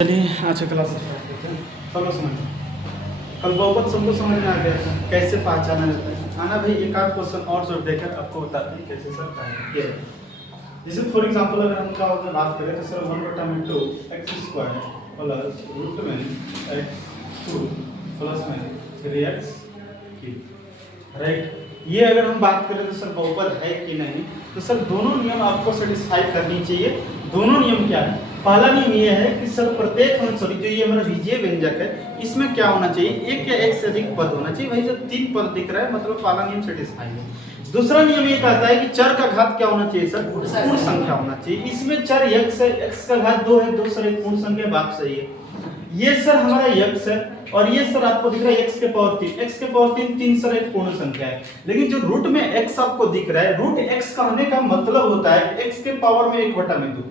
चलिए आज का क्लास स्टार्ट करते हैं। चलो समझ कल बहुपद सबको समझ में आ गया था कैसे पहचाना जाता है। आना भाई एक आध क्वेश्चन और जो देकर आपको बताते हैं कैसे सर ये जैसे फॉर एग्जांपल अगर हम क्या होता है बात करें तो सर 1/2 x² प्लस रूट में x2 प्लस में 3x राइट। ये अगर हम बात करें तो सर बहुपद है कि नहीं, तो सर दोनों नियम आपको सेटिस्फाई करनी चाहिए। दोनों नियम क्या है? पहला नियम ये है कि सर प्रत्येक सॉरी जो ये हमारा विजय व्यंजक है इसमें क्या होना चाहिए, एक या एक से अधिक पद होना चाहिए। भाई जो 3 पद दिख रहा है मतलब पहला नियम सेटिस्फाई है। दूसरा नियम ये कहता है कि चर का घात क्या होना चाहिए सर, पूर्ण संख्या होना चाहिए। इसमें चर x है, x का घात 2 है, 2 सर एक पूर्ण संख्या बात सही है। ये सर हमारा x है और ये सर आपको दिख रहा है x के पावर 3, x के पावर 3 3 सर एक पूर्ण संख्या है। लेकिन जो रूट में x आपको दिख रहा है, रूट x कहने का मतलब होता है x के पावर में 1/2।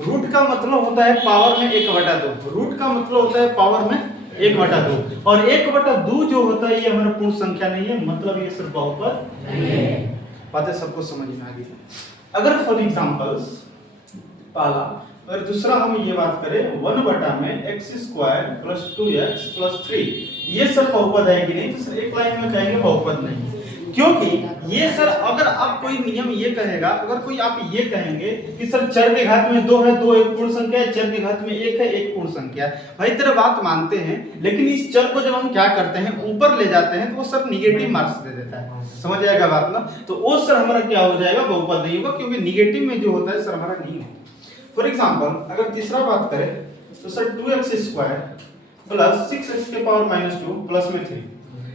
रूट का मतलब होता है पावर में 1/2, रूट का मतलब होता है पावर में 1/2 और 1/2 जो होता है ये हमारा पूर्ण संख्या नहीं है, मतलब ये सर बहुपद नहीं है। बातें सबको समझ में आ गई। अगर फॉर एग्जांपल्स पहला अगर दूसरा हम ये बात करें 1/x² प्लस 2x प्लस 3, ये सर बहुपद है कि नहीं, तो सर एक लाइन में कहेंगे बहुपद नहीं। क्योंकि ये सर अगर आप कोई नियम ये कहेगा, अगर कोई आप ये कहेंगे कि सर चर के घात में 2 है, 2 एक पूर्ण संख्या है, चर के घात में 1 है, 1 पूर्ण संख्या है, भाई तेरा बात मानते हैं। लेकिन इस चर को जब हम क्या करते हैं ऊपर ले जाते हैं तो वो सर निगेटिव मार्क्स दे देता है। समझ आएगा बात ना? तो वो सर हमारा क्या हो जाएगा, बहुपद नहीं होगा, क्योंकि निगेटिव में जो होता है सर हमारा नहीं होगा। फॉर एग्जांपल अगर तीसरा बात करें तो सर 2x² प्लस 6x के पावर -2 प्लस में 3,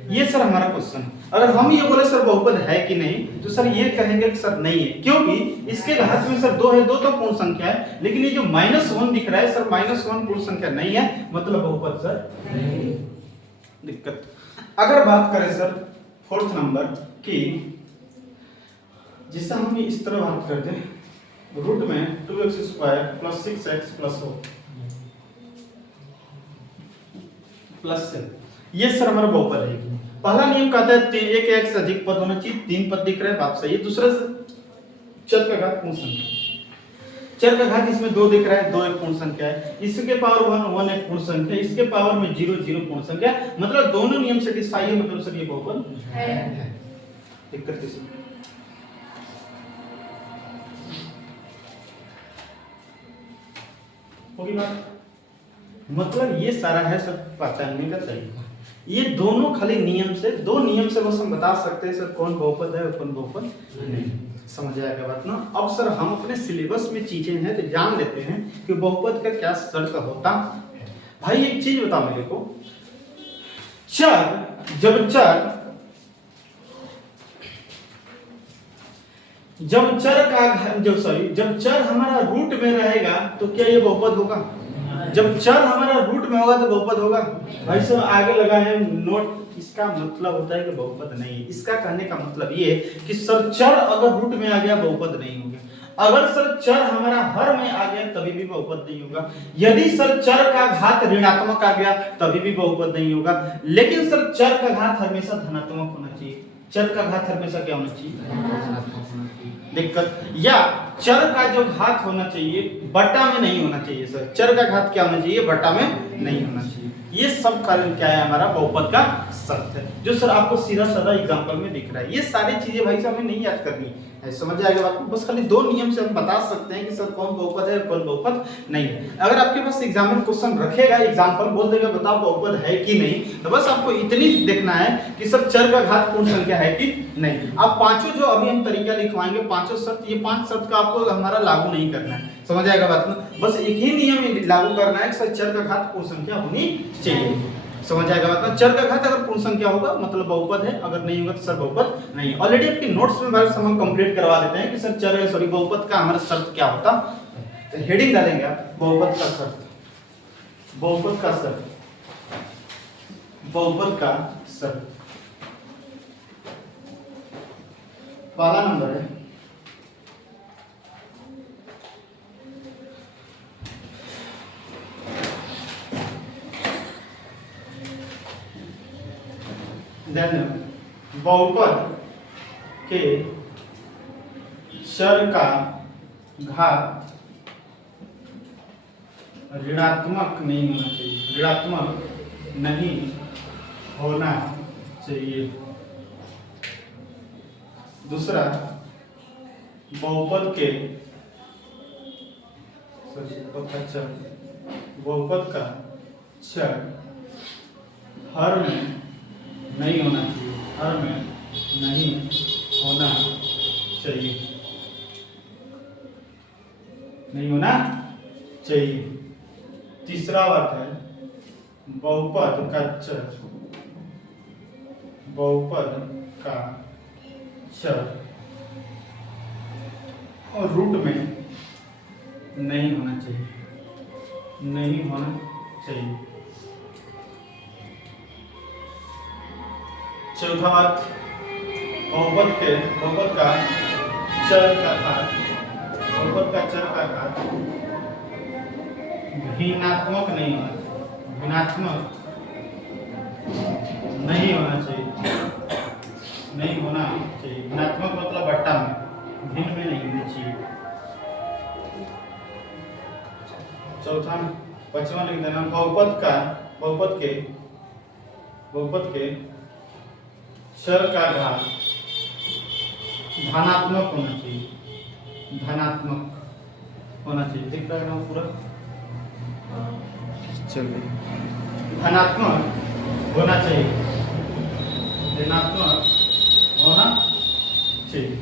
ये सर हमारा क्वेश्चन। अगर हम ये बोले सर बहुपद है कि नहीं, तो सर ये कहेंगे कि सर नहीं है, क्योंकि इसके घात में सर 2 है, 2 तो पूर्ण संख्या है, लेकिन ये जो -1 दिख रहा है सर -1 पूर्ण संख्या नहीं है, मतलब बहुपद सर नहीं। दिक्कत अगर बात करें सर फोर्थ नंबर की, जिससे हम इस तरह बात करते हैं रूट में 2x² plus 6x plus 4 plus से, ये सर हमारा बहुपद है। पहला नियम कहता है एक या एक से अधिक पद होना चाहिए, 3 पद दिख रहे हैं, बात सही है। दूसरा चर का घात पूर्ण संख्या, चर का घात इसमें 2 दिख रहा है, 2 एक पूर्ण संख्या है, इसके पावर 1 1 एक पूर्ण संख्या, इसके पावर में 0 0 पूर्ण संख्या, मतलब दोनों नियम सेटिस्फाई है, मतलब सर ये बहुपद है। दिक्कत किसमें? होगी बात? मतलब ये सारा है सब पहचानने का तरीका। ये दोनों खाली नियम से, 2 नियम से बस हम बता सकते हैं सर कौन बहुपद है और कौन बहुपद नहीं। समझ आएगा बात ना? अब सर हम अपने सिलेबस में चीजें हैं तो जान लेते हैं कि बहुपद का क्या शर्त होता है। भाई एक चीज बताओ मेरे को, जब चर हमारा रूट में रहेगा तो क्या ये बहुपद होगा? जब चर हमारा रूट में होगा तो बहुपद होगा। भाई सब आगे लगा है नोट, इसका मतलब होता है कि बहुपद नहीं है। इसका कहने का मतलब ये है कि सर चर अगर रूट में आ गया बहुपद नहीं होगा, अगर सर चर हमारा हर में आ गया तभी भी बहुपद नहीं होगा, यदि सर चर का घात ऋणात्मक आ गया तभी भी बहुपद नहीं होगा। लेकिन सर चर का घात हमेशा धनात्मक होना चाहिए, चर का घात हमेशा क्या होना चाहिए? धनात्मक होना चाहिए। दिक्कत या चर का जो घात होना चाहिए बटा में नहीं होना चाहिए सर, चर का घात क्या होना चाहिए? बटा में नहीं होना चाहिए। ये सब कारण क्या है? हमारा बहुपद का शर्त है, जो सर आपको सीधा साधा एग्जांपल में दिख रहा है। ये सारी चीजें भाई साहब हमें नहीं याद करनी है, समझ आएगा बात? बस खाली 2 नियम से हम बता सकते हैं कि सर कौन बहुपद है कौन बहुपद नहीं है। अगर आपके पास एग्जाम में क्वेश्चन रखेगा, एग्जांपल बोल देगा बताओ बहुपद है कि नहीं, तो बस आपको इतनी देखना है कि सर चर का घात पूर्ण संख्या है कि नहीं। अब पांचों जो अभी हम तरीका लिखवाएंगे, पांचों शर्त, ये 5 शर्त का आपको हमारा लागू नहीं करना है, समझ आएगा बात ना? बस एक ही नियम लागू करना है कि सर चर का घात पूर्ण संख्या होनी चाहिए, समझ आएगा बात ना? चर का घात अगर पूर्ण संख्या होगा मतलब बहुपद है, अगर नहीं होगा तो सर बहुपद नहीं है। ऑलरेडी आपकी नोट्स में बार हम कंप्लीट करवा देते हैं कि सर चर सॉरी बहुपद का हमारा शर्त क्या होता है। तो हेडिंग डालेंगे आप बहुपद का शर्त, बहुपद का शर्त, बहुपद का शर्त। पहला नंबर है बहुपद के चर का घात ऋणात्मक नहीं होना चाहिए, ऋणात्मक नहीं होना चाहिए। दूसरा, बहुपद के बहुपद का चर हर में नहीं होना चाहिए, हर में नहीं होना चाहिए, नहीं होना चाहिए। तीसरा अर्थ है बहुपद का चर, बहुपद का चर और रूट में नहीं होना चाहिए, नहीं होना चाहिए। चौथा बात, बहुपद का चर का घात, बहुपद का चर का घात भिन्नात्मक नहीं होना चाहिए, भिन्नात्मक नहीं होना चाहिए, नहीं होना चाहिए। भिन्नात्मक मतलब बट्टा में, भिन्न में नहीं होना चाहिए। चौथा, पांचवा लिख देना, बहुपद के चर का घात धनात्मक होना चाहिए, धनात्मक होना चाहिए। दिख रहा है ना पूरा? चलिए, धनात्मक होना चाहिए, धनात्मक होना चाहिए।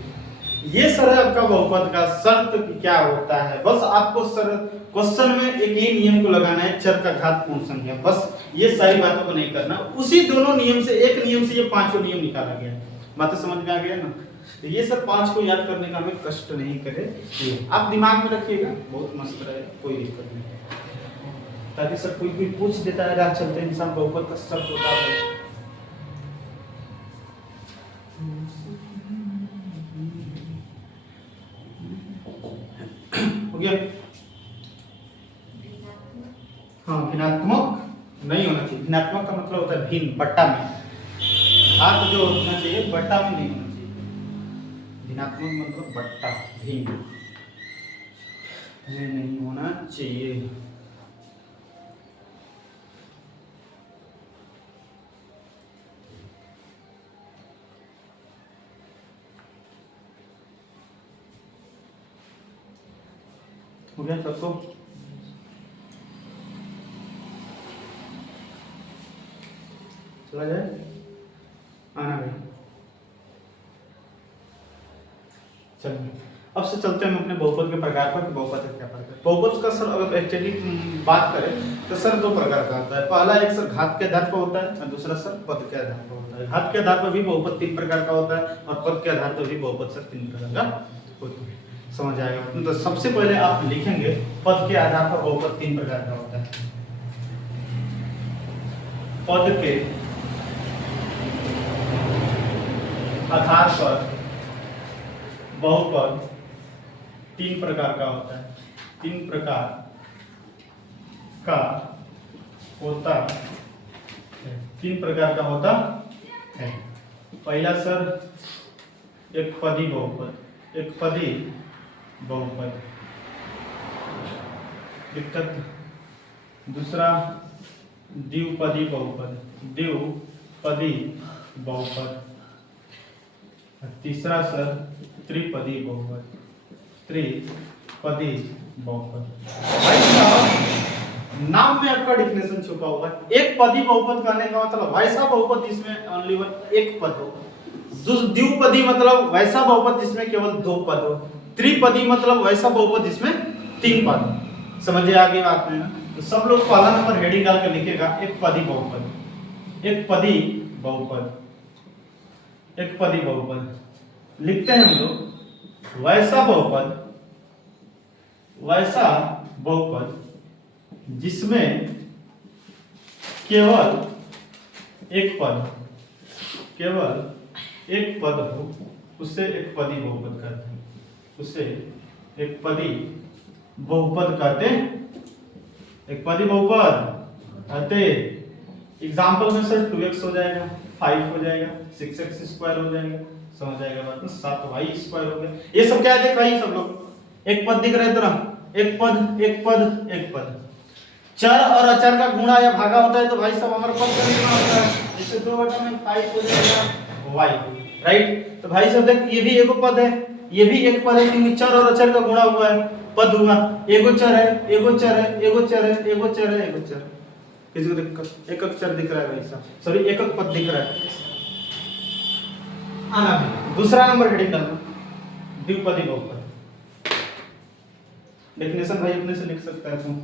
ये सर है आपका बहुपद का शर्त क्या होता है। बस आपको सर क्वेश्चन में एक ही नियम को लगाना है, चर का घात पूर्ण संख्या, बस ये सारी बातों को नहीं करना। उसी दोनों नियम से, एक नियम से ये पांचों नियम निकाला गया। बातें समझ में आ गया ना? तो ये सब पांच को याद करने का हमें कष्ट नहीं करे, आप दिमाग में रखिएगा, बहुत मस्त रहे, कोई दिक्कत नहीं। ताकि सर कोई पूछ देता है राह चलते इंसान बहुपद का शर्त होता है। हो गया? हाँ, भिन्नात्मक नहीं होना चाहिए। भिन्नात्मक का मतलब होता है भिन्न, बट्टा में। घात जो होना चाहिए बट्टा में नहीं होना चाहिए। भिन्नात्मक मतलब बट्टा, भिन्न नहीं होना चाहिए। हो गया सबको? चला जाए? आना भाई। चलिए, अब से चलते हैं हम अपने बहुपद के प्रकार पर। बहुपद का क्या प्रकार? बहुपद का सर अगर एक्चुअली बात करें तो सर दो प्रकार का होता है। पहला एक सर घात के आधार पर होता है और दूसरा सर पद के आधार पर होता है। घात के आधार पर भी बहुपद तीन प्रकार का होता है और पद के आधार पर भी बहुपद सर तीन प्रकार का होता है। समझ आएगा? तो सबसे पहले आप लिखेंगे पद के आधार पर बहुपद तीन प्रकार का होता है। पद के आधार पर बहुपद तीन प्रकार का होता है, तीन प्रकार का होता है, तीन प्रकार का होता है। पहला सर एक पदी बहुपद, एक पदी बहुपद दिक्कत। दूसरा द्विपदी बहुपद, द्विपदी बहुपद। तीसरा सर त्रिपदी बहुपद, त्रिपदी बहुपद। भाई साहब नाम में आपका डिफिनेशन छुपा हुआ है। एक पदी बहुपद कहने का मतलब वैसा बहुपद जिसमें ओनली वन एक पद हो। द्विपदी मतलब वैसा बहुपद जिसमें केवल दो पद हो। त्रिपदी मतलब वैसा बहुपद जिसमें तीन पद। समझिए आगे बात में ना? तो सब लोग पहला नंबर हेडिंग डाल के लिखेगा एक पदी बहुपद, एक पदी बहुपद, एक पदी बहुपद। लिखते हैं हम लोग वैसा बहुपद, वैसा बहुपद जिसमें केवल एक पद, केवल एक पद हो, उसे एक पदी बहुपद कहते हैं, उसे एक पदी बहुपद कहते हैं। एक पदी बहुपद कहते। एग्जाम्पल में सर 2x हो जाएगा, 5 हो जाएगा, 6x स्क्वायर हो जाएगा। समझ आएगा बात? 7y स्क्वायर हो गया। ये सब क्या देख रहे हैं सब लोग? एक पद दिख रहा है तरह, एक पद, एक पद, एक पद। चर और अचर का गुणा या भागा होता है तो भाई सब हमारा पद का निर्माण होता है। जैसे 2/5 हो जाएगा y, राइट। तो भाई सब देख ये भी एगो पद है, ये भी एक पद है, क्योंकि चर और अचर का गुणा हुआ है, पद हुआ। एगो चर है, एगो चर है, एगो चर है, एगो चर है, एगो चर। किसी को दिक्कत? एकक चर दिख रहा है भाई साहब, सॉरी एकक पद दिख रहा है। आना भी दूसरा नंबर हेडिंग डालना, द्विपदी बहुपद। डेफिनेशन भाई अपने से लिख सकता है तुम।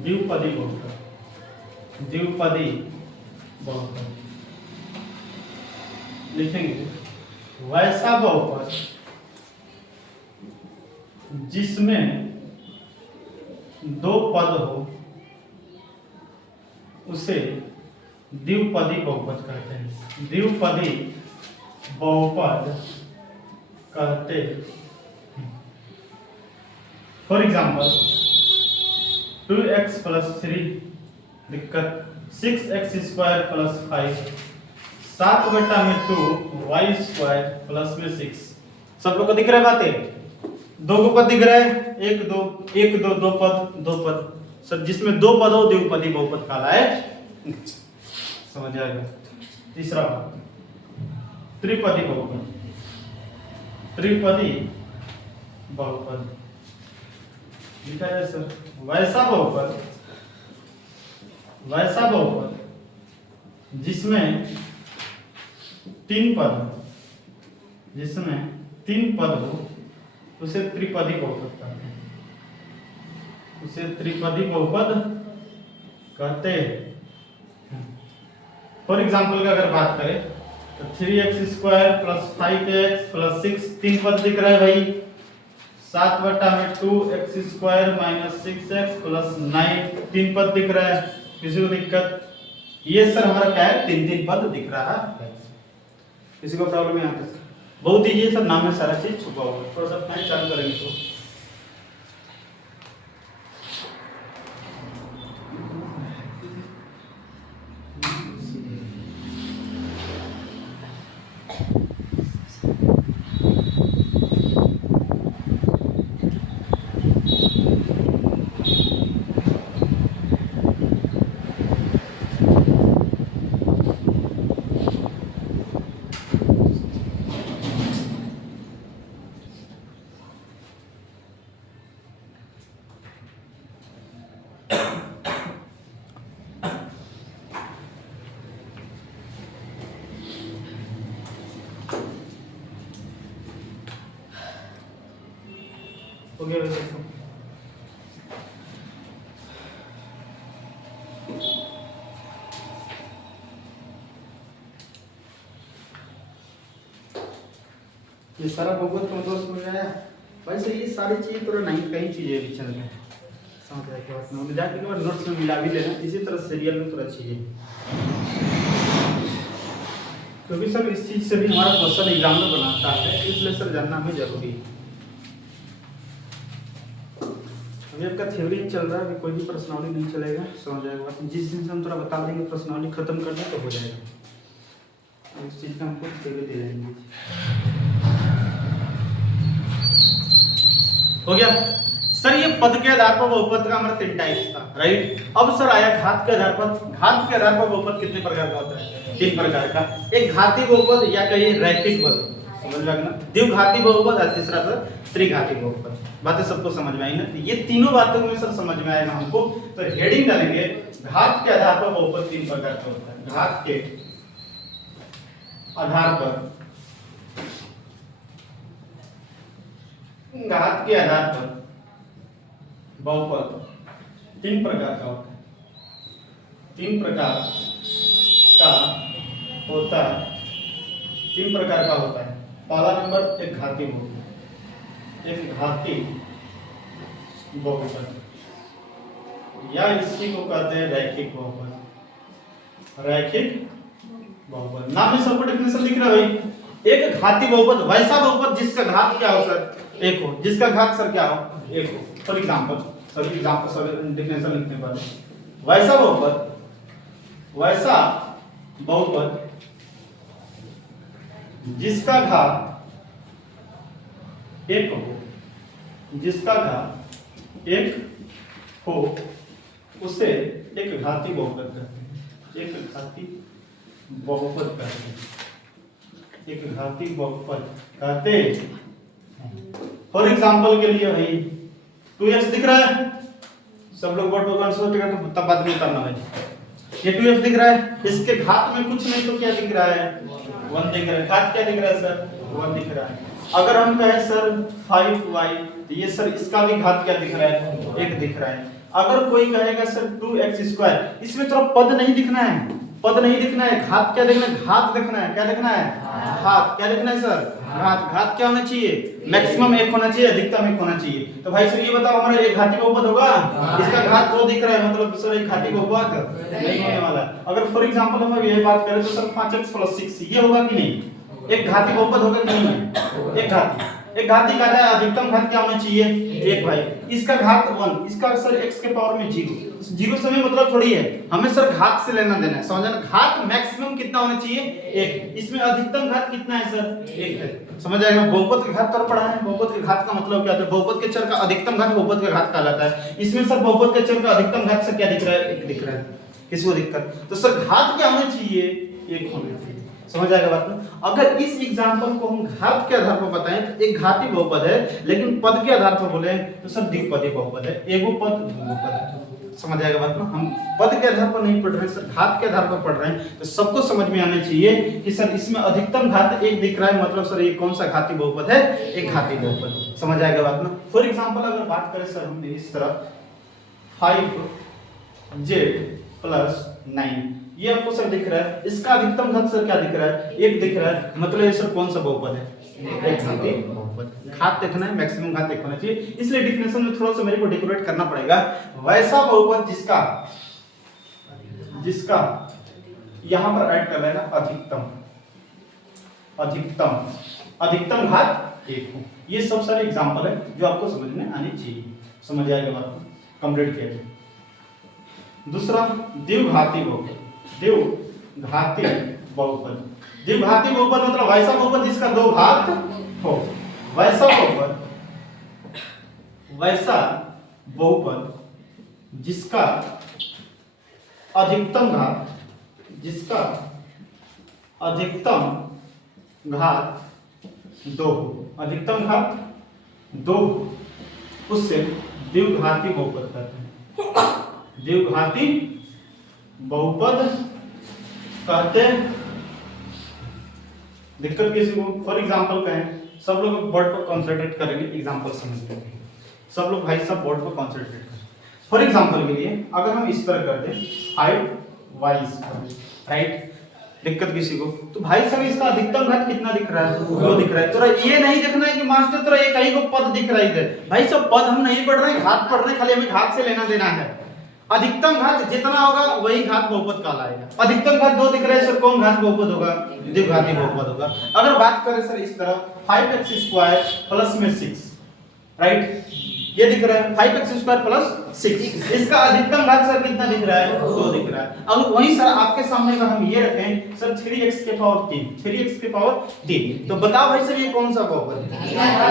द्विपदी बहुपद, द्विपदी बहुपद लिखेंगे वैसा बहुपद जिसमें दो पद हो उसे द्विपदी बहुपद कहते हैं। द्विपदी बहुपद कहते हैं। फॉर एग्जाम्पल 2x + 3 दिक्कत 6x² + 5 7/2 y² + 6। सब लोग को दिख रहा है बातें? दो को पद दिख रहा है, 1 2 1 2 दो पद, दो पद। सर जिसमें दो पद हो द्विपदी बहुपद कहलाए, समझ आएगा। तीसरा त्रिपदी बहुपद, त्रिपदी बहुपद लिखा है सर वैसा बहुपद, वैसा बहुपद जिसमें तीन पद, जिसमें तीन पद हो उसे त्रिपदी बहुपद कहते हैं, उसे त्रिपदी बहुपद कहते हैं। फॉर एग्जाम्पल का अगर बात करें तो 3x² + 5x + 6 तीन पद दिख रहा है भाई। 7/2 x² - 6x + 9 तीन पद दिख रहा है। किसी को दिक्कत? ये सर हमारा क्या है, तीन तीन पद दिख रहा है। किसी को प्रॉब्लम है? यहाँ तक बहुत ही ये सब नाम में सारा चीज छुपा हुआ है। थोड़ा सा फैन चालू करेंगे तो हो गया वैसे तो। ये सारा बहुपद को दोस्त मिल गया वैसे ये सारी चीज थोड़ा नहीं कई चीजें भी चल रही हैं, समझ रहे के बात में जाके और नोट्स में मिला भी लेना। इसी तरह सीरियल में थोड़ा चीजें, क्योंकि सर इस चीज से भी हमारा क्वेश्चन एग्जाम में बनाता है, इसलिए सर जानना हमें जरूरी है। अभी आपका थ्योरी चल रहा है, अभी कोई भी प्रश्नावली नहीं चलेगा, समझ जाएगा। जिस दिन से हम थोड़ा बता देंगे प्रश्नावली खत्म कर दें तो हो जाएगा। इस चीज का हमको थ्योरी दे देंगे। हो गया सर। ये पद के आधार पर बहुपद का हमारा तीन टाइप्स था, राइट। अब सर आया घात के आधार पर। घात के आधार पर बहुपद कितने प्रकार का होता है? तीन प्रकार का। एक घाती बहुपद या कहिए रैखिक बहुपद, समझ लगना। द्विघाती बहुपद और तीसरा पर त्रिघाती बहुपद। बातें सबको समझ में आई ना? ये तीनों बातों में सर समझ में आएगा हमको। तो हेडिंग डालेंगे घात के आधार पर बहुपद तीन प्रकार का होता है। घात के आधार पर, घात के आधार पर बहुपद तीन प्रकार का होता है। तीन प्रकार का होता है, तीन प्रकार का होता है। पहला नंबर एक घाती बहुपद, एक घाती बहुपद। या इसी को कहते हैं रैखिक बहुपद। रैखिक बहुपद नाम में सबको डेफिनेशन लिख रहा है भाई। एक घाती बहुपद वैसा बहुपद जिसका घात क्या हो सर एक हो, जिसका घात सर क्या हो एक हो। फॉर एग्जांपल सब डेफिनेशन लिखने वाले वैसा बहुपद जिसका घात एक हो, जिसका घात एक हो उसे एक घाती बहुपद कहते हैं। एक घाती बहुपद कहते हैं। एक घाती बहुपद कहते हैं। फॉर एग्जांपल के लिए भाई 2x दिख रहा है, सब लोग बोर्ड पर आंसर टिका तो तब बात नहीं करना भाई। ये 2x दिख रहा है, इसके घात में कुछ नहीं तो क्या दिख रहा है 1 दिख रहा है। घात क्या दिख रहा है सर 1 दिख रहा है। अगर हम कहें सर 5y तो ये सर इसका भी घात क्या दिख रहा है 1 दिख रहा है। अगर कोई कहेगा सर 2x², इसमें थोड़ा पद नहीं दिखना है, पद नहीं दिखना है, घात क्या देखना है घात देखना है। क्या देखना है घात। क्या देखना है सर घात। घात क्या होना चाहिए मैक्सिमम 1 होना चाहिए, अधिकतम 1 होना चाहिए। तो भाई सर ये बताओ हमारा एक घाती बहुपद होगा, इसका घात 2 दिख रहा है मतलब सर एक घाती बहुपद नहीं होने वाला। अगर फॉर एग्जांपल हम ये बात करें तो सर 5x + 6 ये होगा कि नहीं, एक घाती बहुपद होगा कि नहीं। एक घाती का अधिकतम घात क्या होना चाहिए 1 भाई। इसका घात 1, इसका सर x के पावर में 0 से में मतलब थोड़ी है, हमें सर घात से लेना देना है। समझना घात मैक्सिमम कितना होना चाहिए 1, इसमें अधिकतम घात कितना है सर 1 है। समझ आएगा। बहुपद के घात पर पढ़ा है। बहुपद के घात का मतलब क्या होता है, बहुपद के चर का अधिकतम घात बहुपद का घात कहलाता है। इसमें सर बहुपद के चर का अधिकतम घात से क्या दिख रहा है 1 दिख रहा है। किसी को दिक्कत तो सर घात क्या होना चाहिए 1 होना चाहिए। समझ आएगा बात में। अगर इस एग्जांपल को हम घात के आधार पर बताएं तो एक घाती बहुपद है, लेकिन पद के आधार पर बोले तो सर द्विपदी बहुपद है। एगो पद दूगो पद। समझ आएगा बात में। हम पद के आधार पर नहीं पढ़ रहे हैं सर, घात के आधार पर पढ़ रहे हैं। तो सबको समझ में आना चाहिए कि सर इसमें अधिकतम घात 1 दिख रहा है मतलब सर ये कौन सा घाती बहुपद है एक घाती बहुपद। समझ आएगा बात में। फॉर एग्जांपल अगर बात करें सर हमने इस तरफ 5z + 9 ये आपको सर दिख रहा है, इसका अधिकतम घात सर क्या दिख रहा है 1 दिख रहा है मतलब ये सर कौन सा बहुपद है एक घाती बहुपद। घात देखना है मैक्सिमम घात देखना चाहिए, इसलिए डिफिनेशन में थोड़ा सा मेरे को डेकोरेट करना पड़ेगा। वैसा बहुपद जिसका यहां पर ऐड कर लेना अधिकतम घात 1 हो। ये सब सारे एग्जांपल है जो आपको समझ में आनी चाहिए। समझ आएगा बात कंप्लीट किया जाए। दूसरा द्विघाती बहुपद। द्विघाती बहुपद मतलब वैसा बहुपद जिसका 2 घात हो। वैसा बहुपद जिसका अधिकतम घात 2 हो, अधिकतम घात 2 उससे द्विघाती बहुपद कहते हैं। द्विघाती बहुपद कहते हैं। दिक्कत किसी को फॉर एग्जांपल कहें, सब लोग बोर्ड पर कंसंट्रेट करेंगे एग्जांपल समझने के लिए। सब लोग भाई सब बोर्ड पर कंसंट्रेट करें। फॉर एग्जांपल के लिए अगर हम इस तरह करते 5y², राइट। दिक्कत किसी को तो भाई सब इसका अधिकतम घात कितना दिख रहा है 2 दिख रहा है। तो ये नहीं देखना है कि मास्टर तेरा एक ही को पद दिख रहा है इधर। भाई सब पद हम नहीं पढ़ रहे हैं, घात पढ़ रहे हैं, खाली हमें घात से लेना देना है। अधिकतम घात जितना होगा वही घात बहुपद कहलाएगा। अधिकतम घात 2 दिख रहा है सर कौन घात बहुपद होगा द्विघाती बहुपद होगा। अगर बात करें सर इस तरह 5x² प्लस में 6, राइट। ये दिख रहा है 5x² प्लस 6, इसका अधिकतम घात सर कितना दिख रहा है 2 दिख रहा है। अब वही सर आपके सामने अगर हम ये रखें सर 3x के पावर 3 तो बताओ भाई सर ये कौन सा बहुपद है।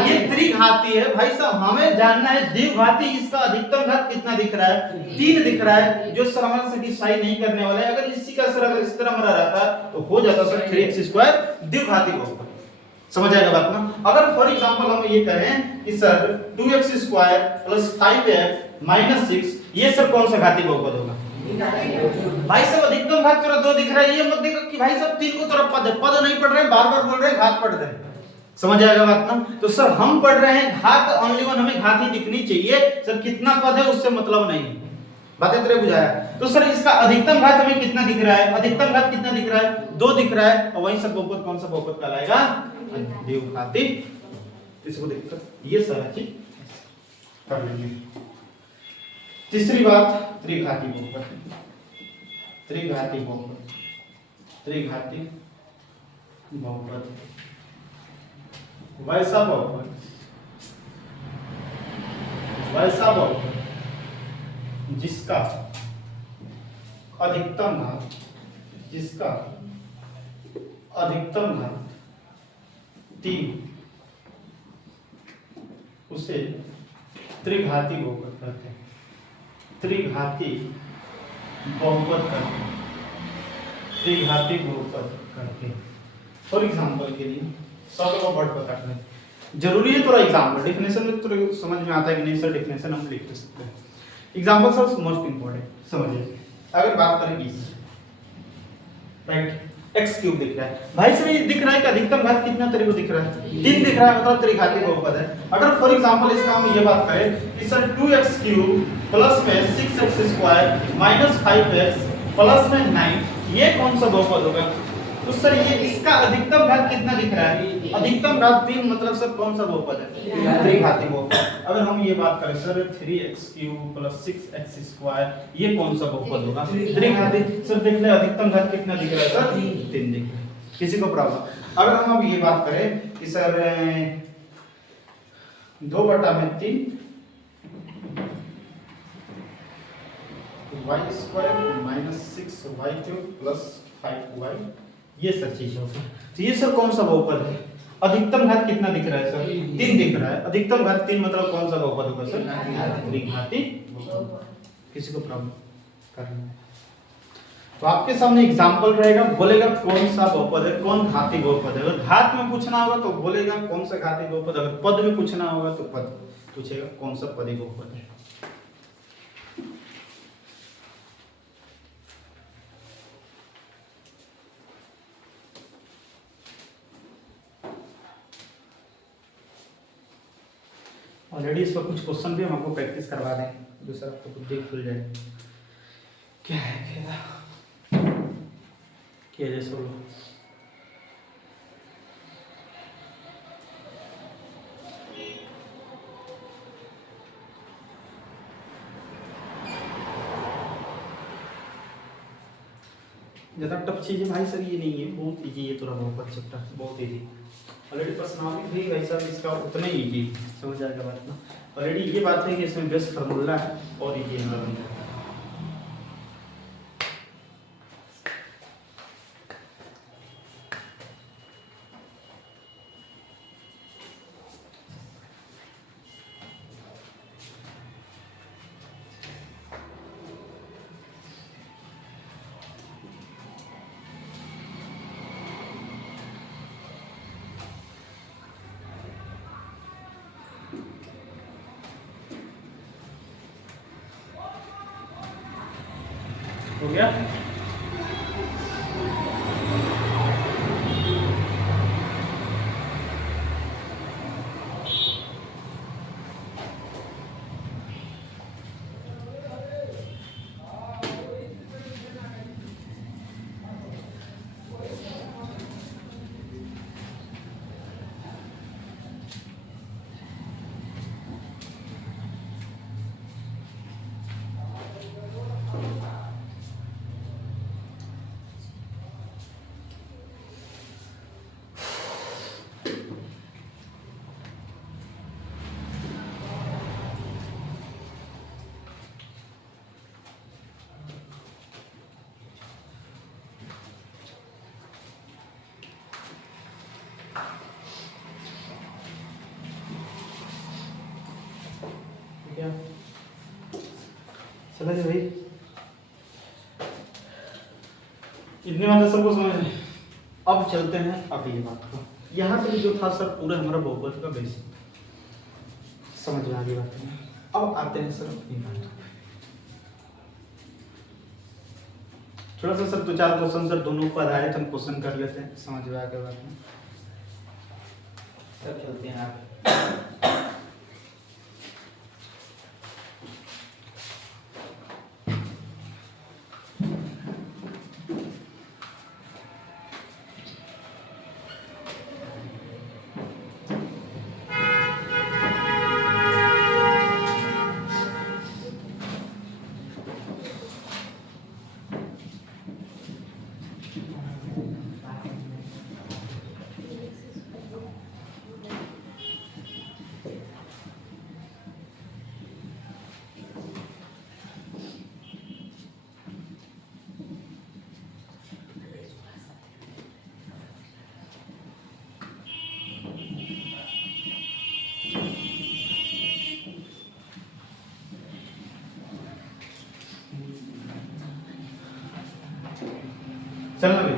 ये त्रिघाती है भाई साहब। हमें जानना है द्विघाती इसका अधिकतम घात कितना दिख रहा है 3 दिख रहा है, जो सर हमारा सेटिस्फाई नहीं करने वाला है। अगर इसी का सर अगर इस तरह हमारा रहता तो हो जाता सर 3x² द्विघाती बहुपद। समझ आएगा बात ना। अगर फॉर एग्जांपल हम ये कहें कि sir 2x² plus 5x minus 6 ये सर कौन सा घाती बहुपद होगा भाई साहब। अधिकतम घात तेरा 2 दिख रहा है, ये मत देखो कि भाई साहब 3 को तेरा पद नहीं पढ़ रहे हैं, बार-बार बोल रहे हैं घात पढ़ रहे हैं। समझ आएगा बात ना। तो सर हम पढ़ रहे हैं घात ओनली वन, हमें घात ही दिखनी चाहिए सर। कितना पद है उससे मतलब नहीं। बातें तेरे बुझाया। तो सर इसका अधिकतम घात हमें कितना दिख रहा है, अधिकतम घात कितना दिख रहा है 2 दिख रहा है। और वही सब बहुपद कौन सा बहुपद कहलाएगा द्विघाती। इसको देखकर ये सारा चीज कर लेंगे। तीसरी बात त्रिघाती बहुपद, त्रिघाती बहुपद, त्रिघाती बहुपद, वैसा बहुपद, वैसा बहुपद जिसका अधिकतम घात, जिसका अधिकतम घात 3, उसे त्रिघाती बहुपद कहते हैं, त्रिघाती बहुपद कहते हैं, त्रिघाती बहुपद कहते हैं। फॉर एग्जाम्पल के लिए सब को वर्ड पता करना जरूरी है, थोड़ा एग्जाम्पल डेफिनेशन में तो समझ में आता है कि नहीं सर, डेफिनेशन हम लिख सकते हैं, एग्जाम्पल सर मोस्ट इंपॉर्टेंट समझिए। अगर बात करें 20, राइट, x क्यूब दिख रहा है भाई सर, ये दिख रहा है कि अधिकतम घात कितना तेरे को दिख रहा है, 3 दिख रहा है, मतलब त्रिघाती बहुपद है। अगर फॉर एग्जांपल इसका हम ये बात करें कि सर 2x क्यूब प्लस में 6x square minus 5x plus में 9, ये कौन सा बहुपद होगा? तो सर ये इसका अधिकतम घात कितना दिख रहा है, अधिकतम घात 3, मतलब सर कौन सा बहुपद है, त्रिघाती बहुपद। अगर हम ये बात करें sir 3x cube plus 6x square, ये कौन सा बहुपद होगा, त्रिघाती। सर देख ले अधिकतम घात कितना दिख रहा है सर, 3 दिख रहा है। किसी को प्रॉब्लम? अगर हम अब ये बात करें कि sir 2/3 y square minus 6y cube plus 5y, ये सर चीज होगी। तो ये सर कौन सा बहुपद है, अधिकतम घात कितना दिख रहा है सर, 3 दिख रहा है, अधिकतम घात 3, मतलब कौन सा बहुपद होगा सर, त्रिघाती बहुपद। किसी को प्रॉब्लम करना है तो आपके सामने एग्जांपल रहेगा, बोलेगा कौन सा बहुपद है, कौन घाती बहुपद है। अगर घात में पूछना होगा तो बोलेगा कौन सा घाती बहुपद, अगर पद में पूछना होगा तो पद पूछेगा कौन सा पदी बहुपद है। ऑलरेडी इस पर कुछ क्वेश्चन भी हम आपको प्रैक्टिस करवा दें, दूसरा आपको बुद्धि खुल जाए। क्या है क्या जैसे ज़्यादा टफ चीज़ है भाई सर, ये नहीं है, बहुत इजी है, थोड़ा बहुत चैप्टर बहुत इजी। ऑलरेडी पर्सनालिटी भी भाई साहब इसका उतना ही इजी समझ जाएगा बात ना। ऑलरेडी ये बात है कि इसमें बेस्ट फार्मूला है और इजी है। हो गया? समझ भाई, इतने बातें सबको समझ में। अब चलते हैं अब ये बात को, यहाँ तक जो था सर पूरा हमारा बहुपद का बेसिक समझ में आ गई बात है। अब आते हैं सर अपनी बात, थोड़ा सा सर 2-4 क्वेश्चन सर दोनों पर आधारित हम क्वेश्चन कर लेते हैं, समझ में आ गया बात में। तब चलते हैं आप चलना भाई,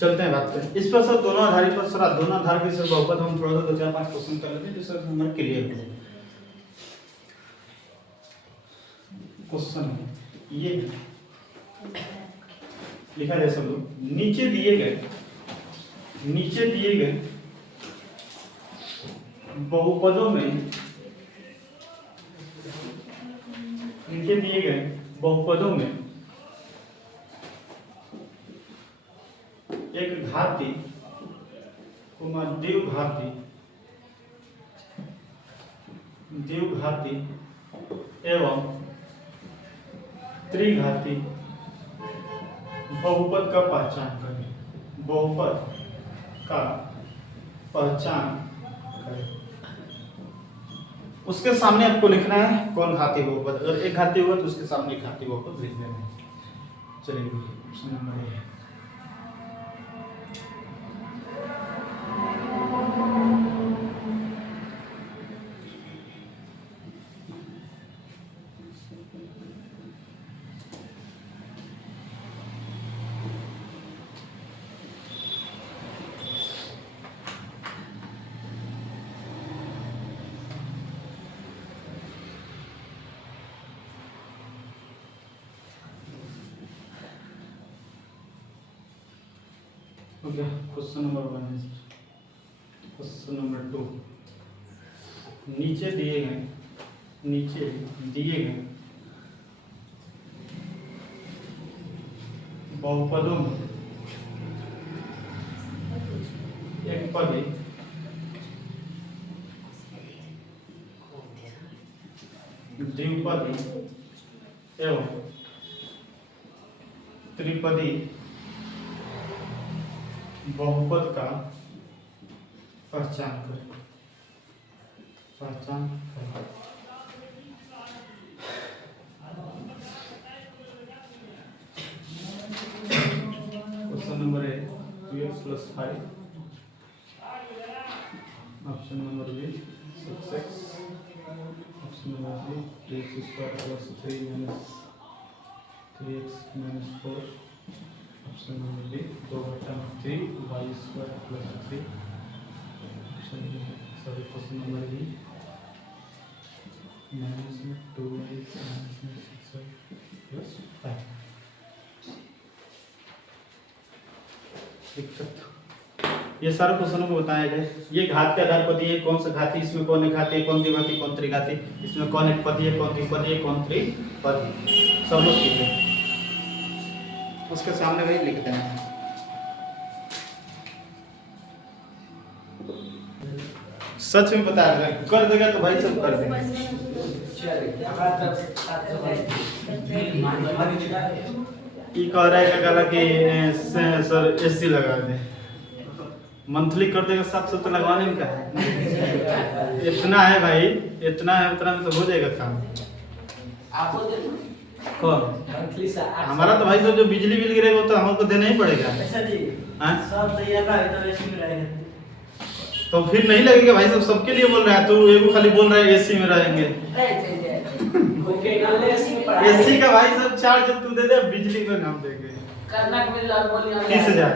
चलते हैं बात करें इस पर सर। दोनों आधारित पर सर, दोनों आधार के सर बहुपद हम थोड़ा सा 2-4-5 क्वेश्चन कर लेते हैं जो सर हमारे क्लियर हो जाए। क्वेश्चन ये लिखा है सब लोग, नीचे दिए गए बहुपदों में, नीचे दिए गए बहुपदों में एक घाती, द्विघाती एवं त्रिघाती बहुपद का पहचान करें। बहुपद का पहचान करें। उसके सामने आपको लिखना है कौन घाती बहुपद। अगर एक घाती हुआ तो उसके सामने घाती बहुपद लिख देना है। चलिए option number A. Question number 1 है। क्वेश्चन नंबर 2, नीचे दिए गए बहुपदों में एक पदी द्विपदी एवं त्रिपदी बहुपद का पहचान करें। Question number A 2x + 5, option number B 6x, option number C 3x² + 3 - 3x - 4, option number B 2/3 y² + 3, sorry question number B -2x - 6y + 5। ये सारे क्वेश्चनों को बताया जाए। ये घात के आधार पर दिए कौन सा घाती, इसमें कौन एक घाती, कौन द्विघाती, कौन त्रिघाती, इसमें कौन एक पदी है, कौन द्विपदी है, कौन त्रिपदी, सब लोग लिखे उसके सामने वही लिख देना है। सच में बता रहे हैं, कर देगा तो भाई सब कर देंगे। ये कह रहा है क्या कि सर एसी लगा दे, मंथली कर देगा 700 तो लगवाने में क्या है। इतना है भाई, इतना है, उतना में तो हो जाएगा काम। कौन हमारा तो भाई तो जो बिजली बिल गिरेगा वो तो हमको देना ही पड़ेगा। तो फिर नहीं लगेगा भाई, सब सबके लिए बोल रहा है, तू एगो खाली बोल रहा है एसी में रहेंगे। एसी का भाई सब चार्ज तू दे दे, बिजली का नाम देंगे 30,000।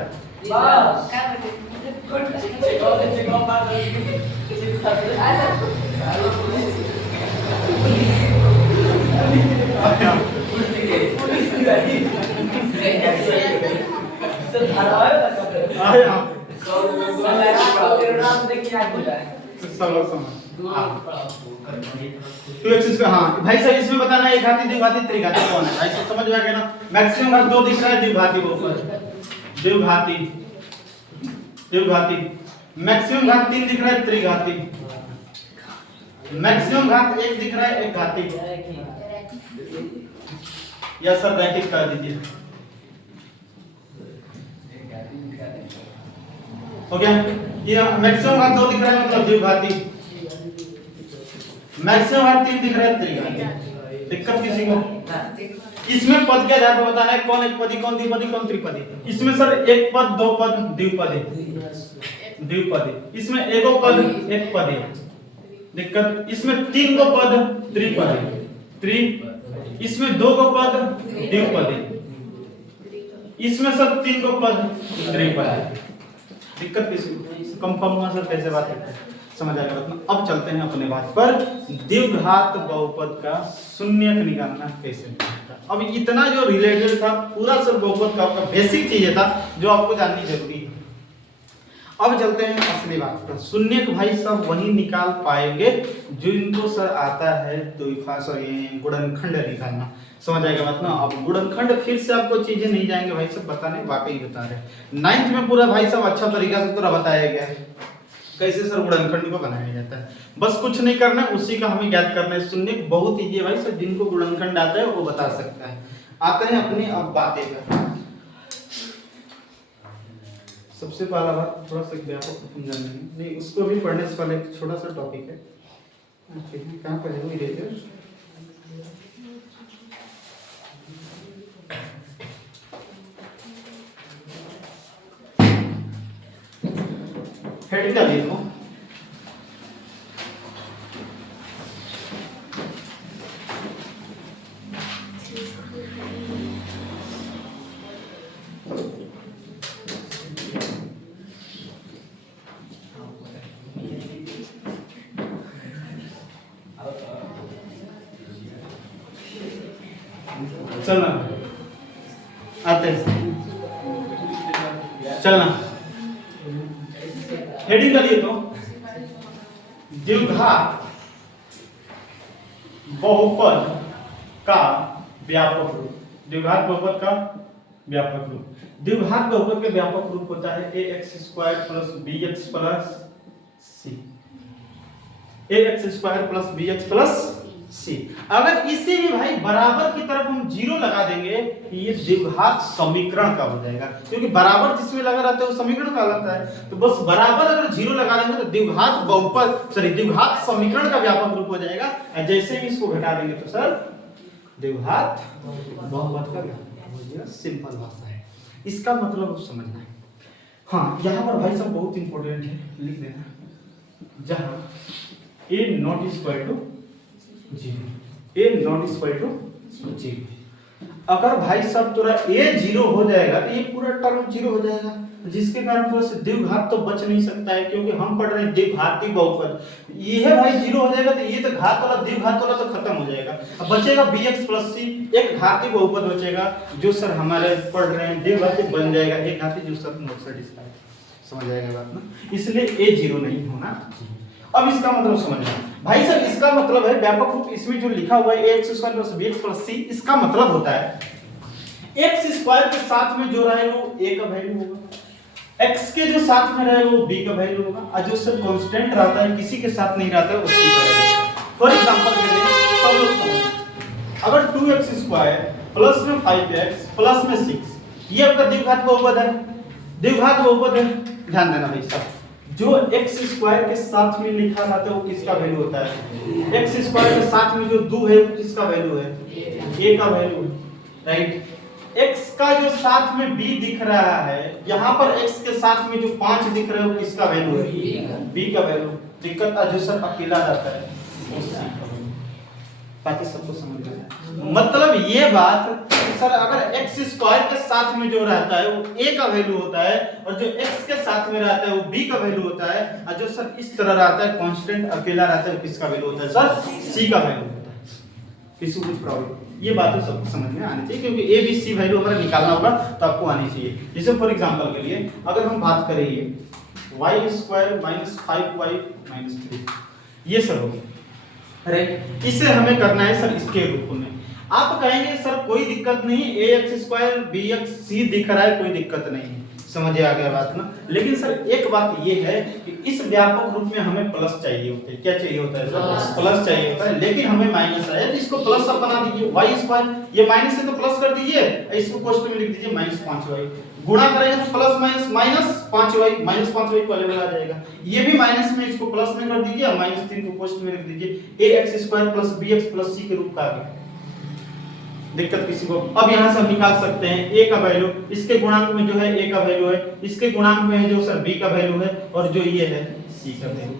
हाँ भाई साहब, इसमें बताना एक घाती, द्विघाती, त्रिघाती कौन है भाई सब समझ में आ गया ना। मैक्सिमम घात 2 दिख रहा है, द्विघाती बहुपद, द्विघाती, मैक्सिमम घात 3 दिख रहा है, त्रिघाती, मैक्सिमम घात 1 दिख रहा है, एक घाती, या सर रैखिक कर दीजिए। हो गया, ये मैक्सिमम घात 2 दिख रहा है मतलब द्विघाती, मैक्सिमम घात 3 दिख रहा है, त्रिघाती। दिक्कत किसी को? इसमें पद के आधार पर बताना है कौन एक पदी, कौन द्विपदी, कौन त्रिपदी। इसमें सर एक पद, दो पद, द्विपदी, इसमें एगो पद, एक पदी, दिक्कत इसमें 3 गो पद त्रिपदी, त्रि इसमें 2 गो पद द्विपदी, इसमें सब 3 गो पद त्रिपदी। दिक्कत किसी कंफर्म सर कैसे बात करते हैं समझ आएगा बात। अब चलते हैं अपने बात पर, द्विघात बहुपद का शून्यक निकालना कैसे निकालना। अब इतना जो रिलेटेड था पूरा सर बहुपद का आपका बेसिक चीजें था जो आपको जाननी जरूरी है। अब चलते हैं असली बात पर, शून्यक भाई सब वही निकाल पाएंगे जो इनको सर आता है गुणनखंड निकालना, समझ आएगा बात ना। अब गुणनखंड फिर से आपको चीजें नहीं जाएंगे भाई सब बताने, वाकई बता रहे 9th में पूरा भाई सब अच्छा तरीका से पूरा बताया गया है कैसे सर गुणनखंड को बनाया जाता है। बस कुछ नहीं करना है, उसी का हमें ज्ञात करना है। शून्यक बहुत ईजी है भाई सब, जिनको गुणनखंड आता है वो बता सकता है। आते हैं अपनी अब बातें पर। सबसे पहला बात थोड़ा सा व्यापक समझाने नहीं, उसको भी पढ़ने से पहले एक छोटा सा टॉपिक है, कहाँ पर है वो इरेजर। हेडिंग डालिए तो चलना आते चलना हेडिंग डालिए तो द्विघात बहुपद का व्यापक रूप, द्विघात बहुपद का व्यापक रूप। द्विघात बहुपद का व्यापक रूप होता है ax² plus bx plus c, ax² plus bx plus c। अगर इसे भी भाई बराबर की तरफ हम 0 लगा देंगे ये द्विघात समीकरण का हो जाएगा, क्योंकि बराबर जिसमें लगा रहता है वो समीकरण कहलाता है। तो बस बराबर अगर 0 लगा देंगे तो द्विघात बहुपद द्विघात समीकरण का व्यापक रूप हो जाएगा। और जैसे ही इसको घटा देंगे तो सर द्विघात बहुपद का व्यापक हो जाएगा। सिंपल भाषा है, इसका मतलब अब समझना है। हाँ यहाँ पर भाई सब बहुत इंपॉर्टेंट है, लिख देना, जहां a not equal to 0, a not equal to 0। अगर भाई सब थोड़ा a 0 हो जाएगा तो ये पूरा टर्म 0 हो जाएगा, जिसके कारण थोड़ा सा द्विघात तो बच नहीं सकता है, क्योंकि हम पढ़ रहे हैं द्विघाती बहुपद। ये है भाई 0 हो जाएगा तो ये तो घात वाला द्विघात वाला तो खत्म हो जाएगा। अब बचेगा bx प्लस c, एक घाती बहुपद बचेगा जो सर हमारे पढ़ रहे हैं द्विघाती बन जाएगा, एक घाती जो सर नोट से डिस्क्राइब, समझ आएगा बात ना। इसलिए a 0 नहीं होना चाहिए। अब इसका मतलब समझना भाई सर, इसका मतलब है व्यापक रूप इसमें जो लिखा हुआ है ax² plus bx plus c, इसका मतलब होता है x² के साथ में जो रहेगा वो a का वैल्यू होगा, x के जो साथ में रहेगा वो b का वैल्यू होगा, और जो सर कांस्टेंट रहता है किसी के साथ नहीं रहता है उसकी का वैल्यू। फॉर एग्जांपल के लिए सब लोग समझें, अगर 2x² प्लस में 5x प्लस में 6 ये आपका द्विघात बहुपद है, द्विघात बहुपद है। ध्यान देना भाई सब, जो x² के साथ में लिखा रहता है वो किसका वैल्यू होता है, x² के साथ में जो 2 है वो किसका वैल्यू है, a का वैल्यू है, राइट। x का जो साथ में b दिख रहा है, यहाँ पर x के साथ में जो 5 दिख रहा है वो किसका वैल्यू है, b का वैल्यू। दिक्कत जो सर अकेला रहता है बाकी सबको समझ में आया। मतलब ये बात सर अगर x² के साथ में जो रहता है वो a का वैल्यू होता है, और जो x के साथ में रहता है वो b का वैल्यू होता है, और जो सर इस तरह रहता है कांस्टेंट अकेला रहता है किसका वैल्यू होता है सर, c का वैल्यू होता है। किसी को कुछ प्रॉब्लम, ये बातें सबको समझ में आनी चाहिए, क्योंकि a b c वैल्यू हमारा निकालना होगा तो आपको आनी चाहिए। जैसे फॉर एग्जांपल के लिए अगर हम बात करें ये y² - 5y - 3 ये सर होगी, राइट। इसे हमें करना है सर इसके रूप में। आप कहेंगे सर कोई दिक्कत नहीं, ax² bx दिख रहा है कोई दिक्कत नहीं है, समझे आ गया बात ना। लेकिन सर एक बात ये है कि इस व्यापक रूप में हमें प्लस चाहिए होता है, क्या चाहिए होता है सर, प्लस चाहिए होता है, लेकिन हमें माइनस है तो इसको प्लस आप बना दीजिए, y², ये माइनस है तो प्लस कर दीजिए, इसको कोष्टक में लिख दीजिए -5y, गुणा करेंगे तो प्लस माइनस -5y, -5y पहले आ जाएगा, ये भी माइनस में इसको प्लस में कर दीजिए, -3 को कोष्टक में लिख दीजिए, ax² plus bx plus c के रूप का आ गया। दिक्कत किसी को, अब यहां से हम निकाल सकते हैं a का वैल्यू, इसके गुणांक में जो है a का वैल्यू है, इसके गुणांक में है जो सर b का वैल्यू है, और जो ये है c का वैल्यू।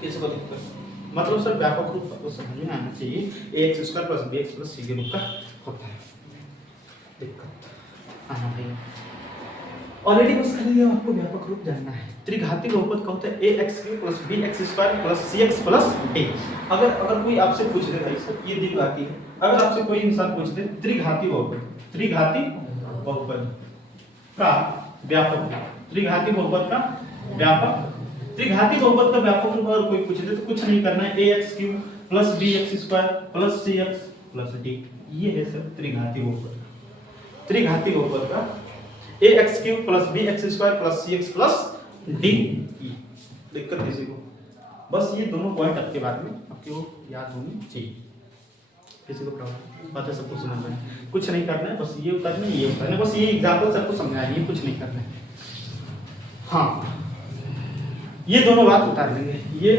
किसी को दिक्कत, मतलब सर व्यापक रूप आपको समझ में आना चाहिए, ax square plus bx plus c के रूप का होता है। दिक्कत आना भाई ऑलरेडी बस खाली आपको व्यापक रूप जानना है। त्रिघाती बहुपद का होता है ax³ plus bx square plus cx plus d। अगर कोई आपसे पूछ दे भाई सर ये द्विघाती है, अगर आपसे कोई इंसान पूछ दे त्रिघाती बहुपद का व्यापक, त्रिघाती बहुपद का व्यापक, त्रिघाती बहुपद का व्यापक रूप अगर कोई पूछ दे तो कुछ नहीं करना है, ax³ plus bx square plus cx plus d, ये है सर त्रिघाती बहुपद। त्रिघाती बहुपद का ax³ plus bx square plus cx plus d। दिक्कत किसी को, बस ये दोनों पॉइंट आपके बारे में आपको याद होनी चाहिए। किसी को प्रॉब्लम बात है, सबको समझ में कुछ नहीं करना है, बस ये उतारना है, ये उतारना है, बस ये एग्जांपल सबको समझना है, ये कुछ नहीं करना है। हाँ ये दोनों बात उतार लेंगे, ये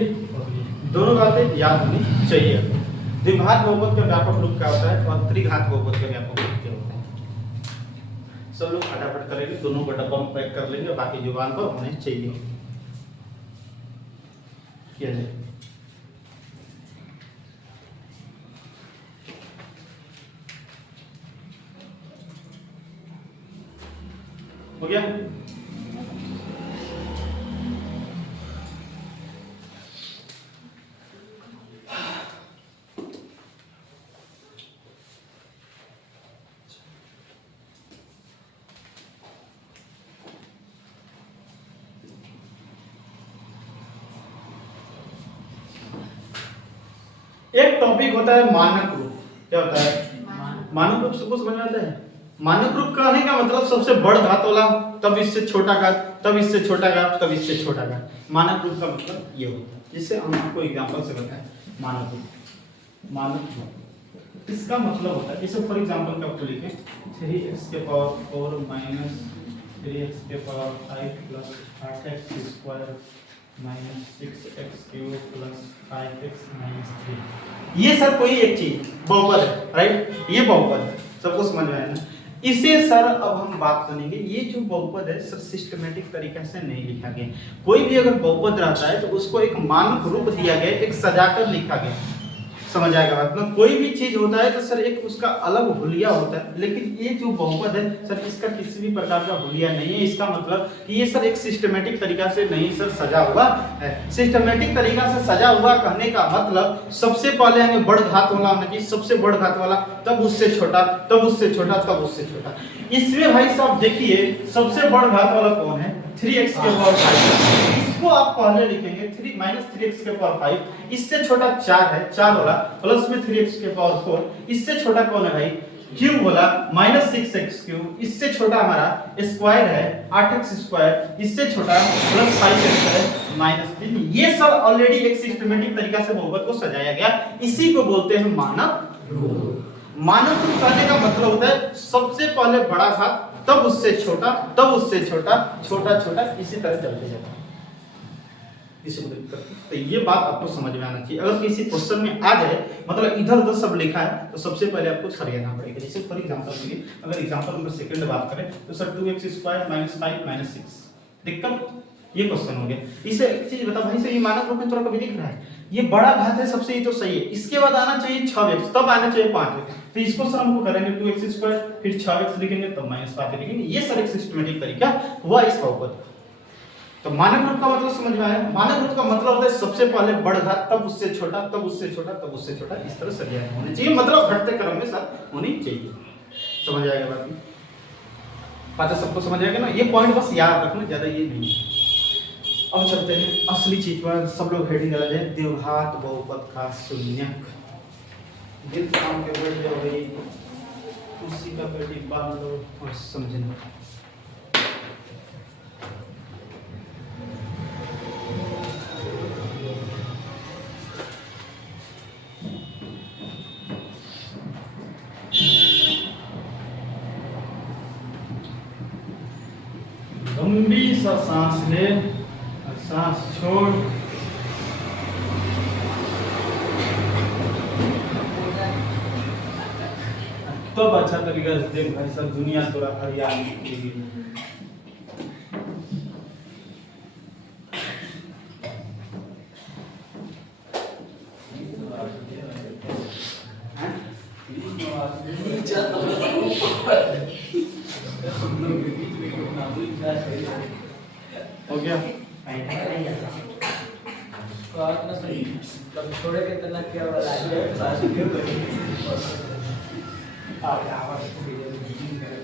दोनों बातें याद होनी चाहिए। द्विघात बहुपद का व्यापक रूप क्या होता है और त्रिघात बहुपद का व्यापक रूप क्या होता है, सब लोग फटाफट करेंगे, दोनों को डब्बा में पैक कर लेंगे, बाकी जुबान पर होने चाहिए। किया जाए हो गया। एक टॉपिक होता है मानक रूप। क्या होता है मानक रूप? सबको समझ में आता है? मानक रूप कहने का मतलब सबसे बड़ घात वाला, तब इससे छोटा घात, तब इससे छोटा घात, तब इससे छोटा घात। मानक रूप का मतलब ये होता है, जिससे हम आपको एग्जांपल से बताएं। मानक रूप, मानक रूप इसका मतलब होता है, जैसे फॉर एग्जांपल का आपको लिखें 3x के पावर 4 माइनस 3x के power 5 plus 8x square minus 6x³ plus 5x minus 3। ये सर कोई एक चीज बहुपद है, राइट? ये बहुपद है, सबको समझ में आया ना? इसे सर अब हम बात करेंगे, ये जो बहुपद है सर सिस्टमैटिक तरीके से नहीं लिखा गया। कोई भी अगर बहुपद रहता है तो उसको एक मानक रूप दिया गया, एक सजाकर लिखा गया, समझ आएगा बात? मतलब कोई भी चीज होता है तो सर एक उसका अलग हुलिया होता है, लेकिन ये जो बहुपद है सर इसका किसी भी प्रकार का हुलिया नहीं है। इसका मतलब कि ये सर एक सिस्टमैटिक तरीका से नहीं सर सजा हुआ है। सिस्टमैटिक तरीका से सजा हुआ कहने का मतलब सबसे पहले हमें बड़ घात वाला होना चाहिए, सबसे बड़ घात वाला, तब उससे छोटा, तब उससे छोटा, तब उससे छोटा। इसमें भाई साहब देखिए सबसे बड़ घात वाला कौन है? 3x के पावर 5। इसको आप पहले लिखेंगे 3 माइनस 3x के पावर 5, इससे छोटा 4 है, 4 वाला, प्लस में 3x के पावर 4, इससे छोटा कौन है भाई? क्यूब वाला, माइनस 6x³, इससे छोटा हमारा स्क्वायर है 8x स्क्वायर, इससे छोटा प्लस 5x है माइनस 3। ये सब ऑलरेडी एक सिस्टमैटिक तरीका से बहुपद को सजाया गया, इसी को बोलते हैं मानक रूप। मानक रूप कहने का मतलब होता है सबसे पहले बड़ा घात, तब उससे छोटा, तब उससे छोटा, छोटा छोटा, इसी तरह चलते जाता है। तो ये बात आपको समझ में आना चाहिए। अगर किसी क्वेश्चन में आ जाए, मतलब इधर उधर सब लिखा है, तो सबसे पहले आपको सरियाना पड़ेगा। जैसे फॉर एग्जांपल के लिए अगर एग्जांपल नंबर सेकंड बात करें तो sir 2x square minus 5 minus 6, दिक्कत ये क्वेश्चन हो गया। इसे एक चीज बता भाई, से ये मानक रूप में थोड़ा कभी दिख रहा है, ये बड़ा घात है सबसे, ये तो सही है। इसके बाद आना चाहिए 6x, तब आना चाहिए 5x। तो इसको सर हमको करेंगे 2x स्क्वायर, फिर 6x लिखेंगे, तब माइनस 5 लिखेंगे। ये सर एक सिस्टमैटिक तरीका हुआ इस बहुपद का। तो मानक रूप का मतलब समझ में आया? मानक रूप का मतलब होता है सबसे पहले बड़ घात, तब उससे छोटा, तब उससे छोटा, तब उससे छोटा, इस तरह सरियाना होने चाहिए, मतलब घटते क्रम में साथ होनी चाहिए। समझ आएगा बात? बात सबको समझ आएगा ना? ये पॉइंट बस याद रखना, ज्यादा ये नहीं है। अब चलते हैं असली चीज पर। सब लोग हेडिंग डाल दें, द्विघात बहुपद का शून्यक। दिल काम के बैठ जाओ भाई, उसी का पेटी बांध लो और समझना। लंबी सा सांस ले, सांस छोड़, तब अच्छा तरीका से देख भाई सब दुनिया थोड़ा हरियाली। बात ना सही कभी छोड़े के तना क्या वाला है सास क्यों करी आ आवाज को वीडियो में करे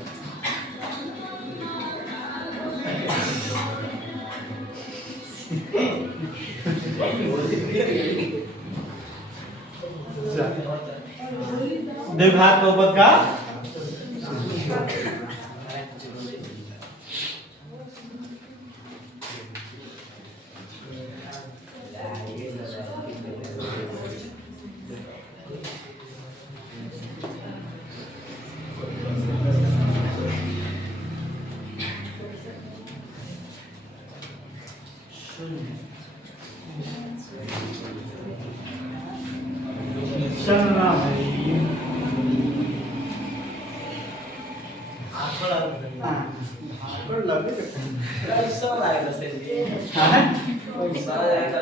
द्विघात बहुपद का चलना भाई आखड़ लगे ऐसा लाएगा सही हां पैसा जाएगा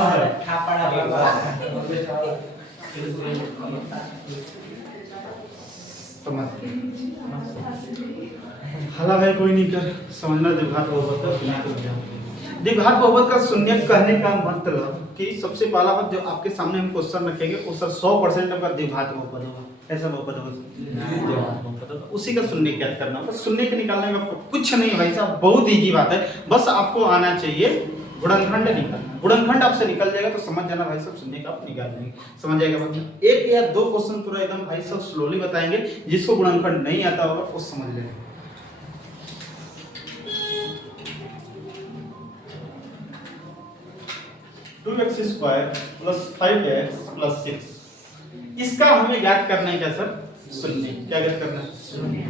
और खापड़ा बाबा हाला भाई कोई नहीं कर समझना द्विघात बहुपद का शून्य हो गया। द्विघात बहुपद का शून्य कहने का मतलब कि सबसे पहला बात जो आपके सामने हम क्वेश्चन रखेंगे वो सर 100% आपका द्विघात बहुपद होगा। ऐसा बहुपद होगा उसी का शून्य ज्ञात करना होगा। शून्य के निकालने का कुछ नहीं भाई साहब, बहुत इजी बात है, बस आपको आना चाहिए गुणनखंड निकालना। गुणनखंड आपसे निकल जाएगा तो समझ जाना भाई साहब शून्य का आप निकाल लेंगे। समझ जाएगा मतलब एक या दो क्वेश्चन पूरा एकदम भाई साहब स्लोली बताएंगे, जिसको गुणनखंड नहीं आता होगा वो समझ लेंगे। 2x square plus 5x plus 6 इसका हमें ज्ञात करना है क्या सर? शून्य। क्या ज्ञात करना है? शून्य।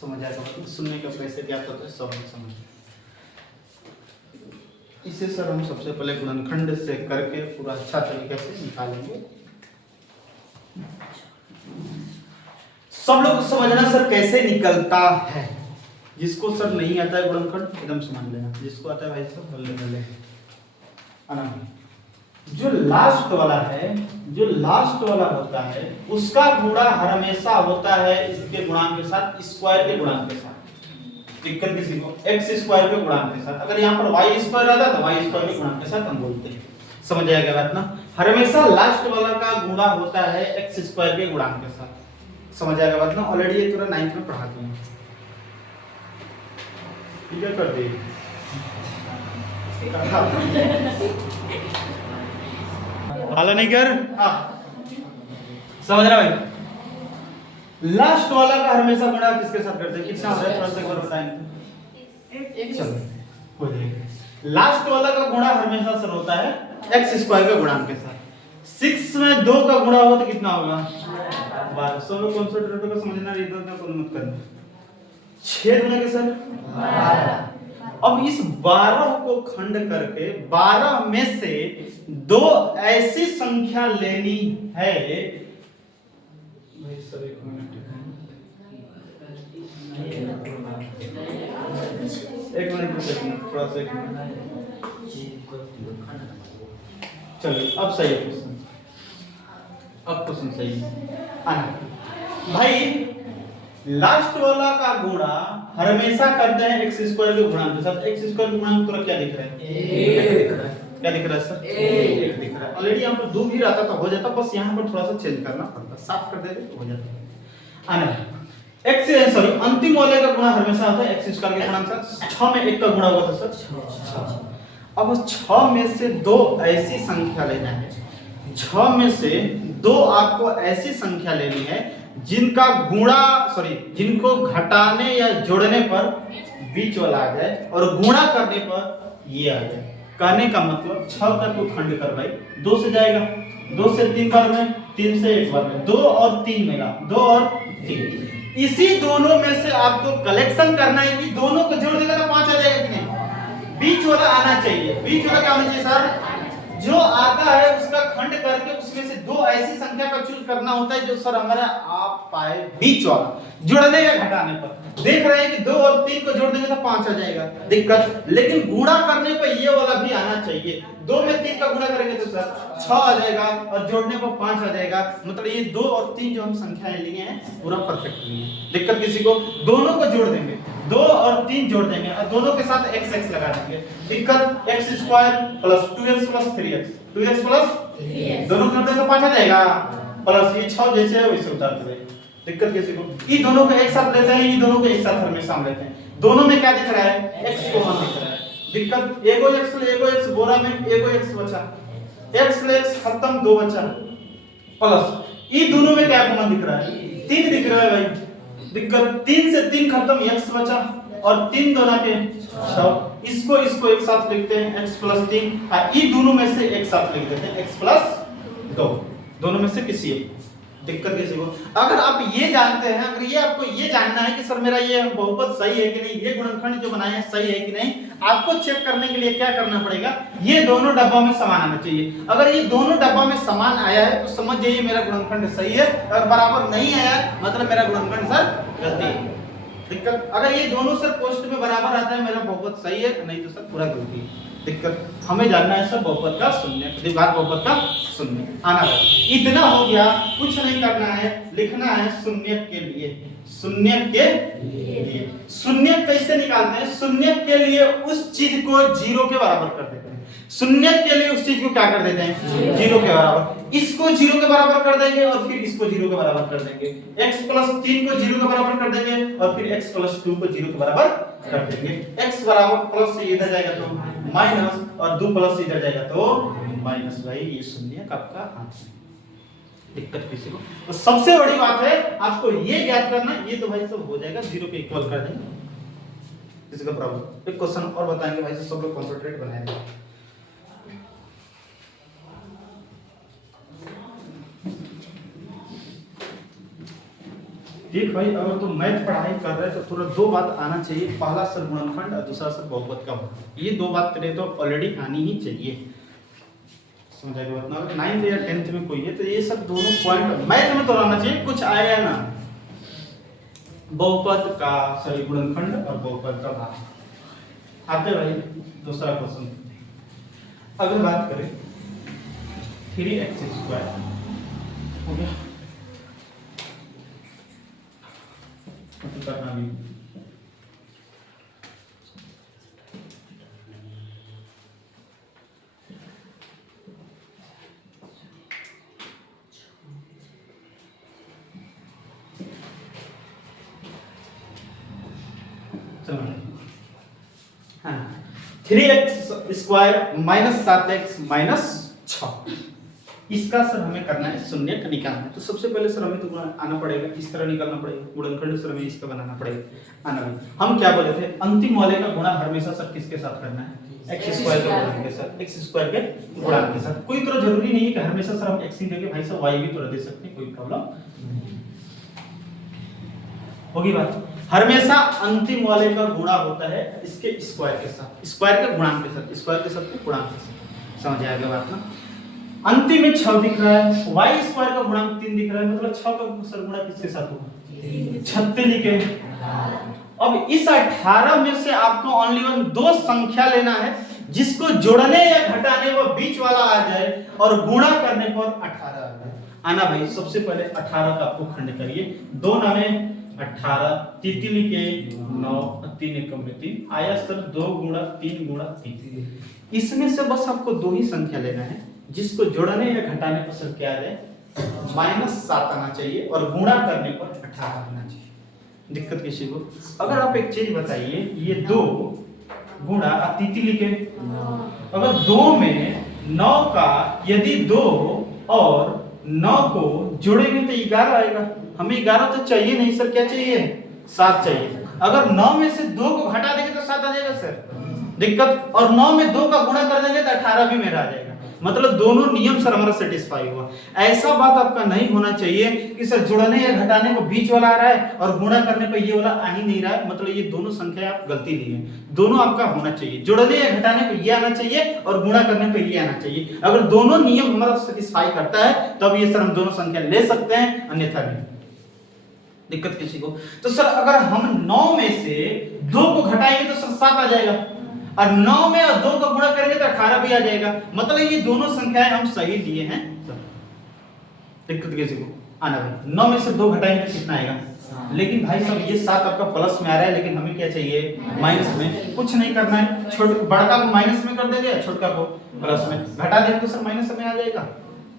समझ आएगा मतलब शून्य का कैसे ज्ञात होता है सब समझ। इसे सर हम सबसे पहले गुणनखंड से करके पूरा अच्छा तरीके से निकालेंगे। सब लोग समझना सर कैसे निकलता है। जिसको सर नहीं आता है गुणनखंड एकदम समझ लेना, जिसको आता है भाई साहब बल्ले बल्ले आना। जो लास्ट वाला है, जो लास्ट वाला होता है उसका गुणा हमेशा होता है इसके गुणांक के साथ, स्क्वायर के गुणांक के साथ। दिक्कत किसी को x स्क्वायर के गुणांक के साथ, अगर यहाँ पर y स्क्वायर आता तो y स्क्वायर के गुणांक के साथ हम बोलते हैं। समझ आएगा बात ना? हमेशा लास्ट वाला का गुणा होता है x स्क्वायर के गुणांक के साथ। समझ आएगा बात ना? ऑलरेडी ये पूरा 9th में पढ़ाते हैं। ठीक है कर दे हाला नहीं कर। समझ रहा भाई? लास्ट वाला का हमेशा गुणा किसके साथ करते हैं? कितना होता है थोड़ा सा एक बार बताएं। चलो हो जाएगा। लास्ट वाला का गुणा हमेशा सर होता है x स्क्वायर के गुणांक के साथ। 6 में 2 का गुणा हो तो कितना होगा? 12। सब लोग कॉन्सेंट्रेट को समझना, इधर उधर को मत करना। 6 गुना के सर 12। अब इस 12 को खंड करके 12 में से 2 ऐसी संख्या लेनी है। भाई सर एक मिनट, थोड़ा सा चलो अब सही है क्वेश्चन, अब क्वेश्चन सही है। भाई लास्ट वाला का गुणा हमेशा करते हैं x स्क्वायर के गुणांक के साथ। x स्क्वायर के गुणांक पूरा क्या दिख रहा है? क्या दिख रहा है सर? 1 दिख रहा है। ऑलरेडी यहाँ पर 2 भी रहता तो हो जाता, बस यहाँ पर थोड़ा सा चेंज करना पड़ता, साफ कर देते तो हो जाता। आना x सॉरी अंतिम वाले का गुणा हमेशा होता है x स्क्वायर के गुणांक के साथ। 6 में 1 का गुणा हुआ था सर 6। अब 6 में से 2 ऐसी संख्या लेना है। 6 में से 2 आपको ऐसी संख्या लेनी है जिनका गुणा सॉरी जिनको घटाने या जोड़ने पर बीच वाला आ जाए और गुणा करने पर ये आ जाए। कहने का मतलब 6 का तू खंड कर भाई, 2 से जाएगा, 2 से 3 बार में, 3 से 1 बार में, 2 और 3 मिला, 2 और 3। इसी दोनों में से आपको कलेक्शन करना है कि दोनों को जोड़ देगा तो 5 आ जाएगा कि नहीं? बीच वाला आना चाहिए। बीच वाला क्या होना चाहिए सर? जो आता है उसका खंड करके उसमें से दो ऐसी संख्या का चूज करना होता है जो सर हमारा आप पाए बीच वाला जोड़ने या घटाने पर। देख रहे हैं कि 2 और 3 को जोड़ देंगे तो 5 आ जाएगा, दिक्कत। लेकिन गुणा करने पर ये वाला भी आना चाहिए। 2 में 3 का गुणा करेंगे तो सर 6 आ जाएगा और जोड़ने पर 5 आ जाएगा। मतलब ये 2 और 3 जो हम संख्याएं लिए हैं पूरा परफेक्ट लिए हैं। दिक्कत किसी को? दोनों को जोड़ देंगे, 2 और 3 जोड़ देंगे और दोनों के साथ x x लगा देंगे। दिक्कत x² plus 2x plus 3x, 2x plus 3x दोनों जोड़ देंगे तो 5 आ जाएगा, प्लस ये 6 जैसे है वैसे उतार देंगे। दिक्कत किसी को? ये दोनों को एक साथ लेते हैं, ये दोनों को एक साथ हमेशा हम लेते हैं। दोनों में क्या दिख रहा है? x कॉमन दिख रहा है। दिक्कत एगो x बोरा में एगो x बचा, x ले x खत्म, 2 बचा, प्लस ये दोनों में क्या कॉमन दिख रहा है? 3 दिख रहा है भाई। दिक्कत 3 से 3 खत्म, x बचा और 3 दोनों के 6। इसको एक साथ लिखते हैं x प्लस 3, ये दोनों में से एक साथ लिख देते हैं x प्लस 2, दोनों में से किसी एक। दिक्कत किसी को? अगर आप ये जानते हैं, अगर ये आपको ये जानना है कि सर मेरा ये बहुपद सही है कि नहीं, ये गुणनखंड जो बनाए हैं सही है कि नहीं, आपको चेक करने के लिए क्या करना पड़ेगा? ये दोनों डब्बा में समान आना चाहिए। अगर ये दोनों डब्बा में समान आया है तो समझ जाइए मेरा गुणनखंड सही है। अगर बराबर नहीं आया मतलब मेरा गुणनखंड सर गलती है। दिक्कत अगर ये दोनों सर पोस्ट में बराबर आता है मेरा बहुपद सही है, नहीं तो सर पूरा गलती है। दिक्कत हमें जानना है सर बहुपद का शून्य, प्रतिघात बहुपद का शून्य आना है। इतना हो गया, कुछ नहीं करना है, लिखना है शून्य के लिए। शून्य के लिए शून्य कैसे निकालते हैं? शून्य के लिए उस चीज को 0 के बराबर कर देते हैं। शून्य के लिए उस चीज को क्या कर देते हैं? 0 के बराबर। इसको 0 के बराबर कर देंगे और फिर इसको 0 के बराबर कर देंगे। x प्लस 3 को 0 के बराबर कर देंगे और फिर x प्लस 2 को 0 के बराबर कर देंगे। x बराबर प्लस से इधर जाएगा तो माइनस और 2 प्लस से इधर जाएगा तो माइनस। भाई ये शून्य कब का आंसर? दिक्कत किसी को? तो सबसे बड़ी बात है आपको ये ज्ञात करना, ये तो भाई सब हो जाएगा, 0 के इक्वल कर देंगे। किसी का प्रॉब्लम? एक क्वेश्चन और बताएंगे भाई, सब लोग कंसंट्रेट बनाएंगे। ठीक भाई, अगर तो मैथ पढ़ाई कर रहे हैं तो थोड़ा 2 बात आना चाहिए। पहला सर गुणनखंड और दूसरा सर बहुपद का बहुपद। ये 2 बात तेरे तो ऑलरेडी आनी ही चाहिए। समझ आएगा बात ना? अगर 9th या 10th में कोई है तो ये सब दोनों पॉइंट मैथ में तो आना चाहिए। कुछ आया ना बहुपद का, सॉरी गुणनखंड और बहुपद का भाग आते भाई। दूसरा क्वेश्चन अगर बात करें 3x² हो गया करना भी। हाँ 3x² माइनस 7x माइनस 6, इसका सर हमें करना है शून्य का निकालना है। तो सबसे पहले सर हमें तो आना पड़ेगा, इस तरह निकालना पड़ेगा। गुणनखंड सर हमें इसका बनाना पड़ेगा। आना भी हम क्या बोले थे? अंतिम वाले का गुणा हमेशा सर किसके साथ करना है? x² के गुणन के साथ। x² के गुणन के साथ। कोई तो जरूरी नहीं है कि हमेशा सर हम x ही देंगे, भाई साहब y भी तो दे सकते हैं, कोई प्रॉब्लम होगी बात। हमेशा अंतिम वाले का गुणा होता है इसके स्क्वायर के साथ, स्क्वायर के गुणांक के साथ, स्क्वायर के साथ गुणांक के साथ। समझ आएगा बात ना? अंतिम में 6 दिख रहा है, y² का गुणांक 3 दिख रहा है, मतलब 6 का सर गुणा किसके साथ होगा? 36 लिखे। अब इस 18 में से आपको ओनली वन 2 संख्या लेना है जिसको जोड़ने या घटाने वो बीच वाला आ जाए और गुणा करने पर 18 आ जाए। आना भाई, सबसे पहले 18 का आपको खंड करिए। 2 नामे 18, तितली के 9, 3 एकम में 3 आया सर 2 गुणा 3 गुणा 3। इसमें से बस आपको 2 ही संख्या लेना है जिसको जोड़ने या घटाने पर सर क्या आ जाए? -7 आना चाहिए और गुणा करने पर 18 आना चाहिए। दिक्कत किसी को? अगर आप एक चीज बताइए, ये 2 गुणा तितली के, अगर 2 में 9 का यदि 2 और 9 को जोड़ेंगे तो 11 आएगा। हमें 11 तो चाहिए नहीं सर, क्या चाहिए? 7 चाहिए। अगर 9 में से 2 को घटा देंगे तो 7 आ जाएगा सर। दिक्कत, और 9 में 2 का गुणा कर देंगे तो 18 भी मेरा आ जाएगा। मतलब दोनों नियम सर हमारा सेटिस्फाई हुआ। ऐसा बात आपका नहीं होना चाहिए कि सर जुड़ने या घटाने को बीच वाला आ रहा है और गुणा करने पे ये वाला आ ही नहीं रहा है, मतलब ये दोनों संख्या आप गलती ली है। दोनों आपका होना चाहिए, जुड़ने या घटाने पे ये आना चाहिए और गुणा करने पे ये आना चाहिए। अगर दोनों नियम हमारा सेटिस्फाई करता है तब ये सर हम दोनों संख्या ले सकते हैं, अन्यथा नहीं। दिक्कत किसी को? तो सर अगर हम 9 में से 2 को घटाएंगे तो सर 7 आ जाएगा, और 9 में और 2 को गुणा करेंगे तो 18 भी आ जाएगा, मतलब ये दोनों संख्याएं हम सही लिए हैं। दिक्कत किसी को? आना भाई 9 में से 2 घटाएंगे तो कितना आएगा? लेकिन भाई सब ये 7 आपका प्लस में आ रहा है, लेकिन हमें क्या चाहिए? माइनस में। कुछ नहीं करना है, छोटे बड़का को माइनस में कर देंगे, छोटका को प्लस में। घटा देंगे तो सर माइनस में आ जाएगा।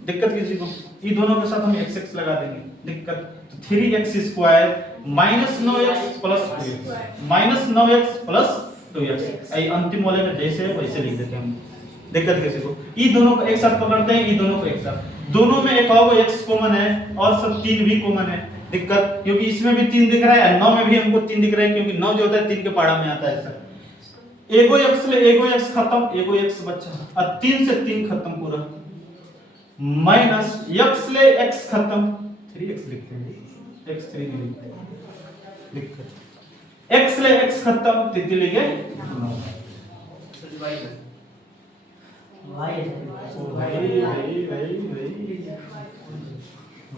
दिक्कत किसी को? ये दोनों के साथ हम x लगा देंगे। दिक्कत? 3x square minus 9x plus 2x minus 9x plus 2x, ये अंतिम वाले में जैसे है वैसे लिख देते हैं हम। दिक्कत किसी को? ये दोनों को एक साथ पकड़ते हैं, ये दोनों को एक साथ, दोनों में एक और x कॉमन है और सब 3 भी कॉमन है। दिक्कत? क्योंकि इसमें भी 3 दिख रहा है, 9 में भी हमको 3 दिख रहा है, क्योंकि 9 जो होता है 3 के पहाड़ा में आता है सर। एगो x ले एगो x खत्म, एगो x बचा, और 3 से 3 खत्म पूरा, माइनस x ले x खत्म, 3x लिखते हैं, x 3 नहीं लिखते, x ले x खत्म, तिथि लिखे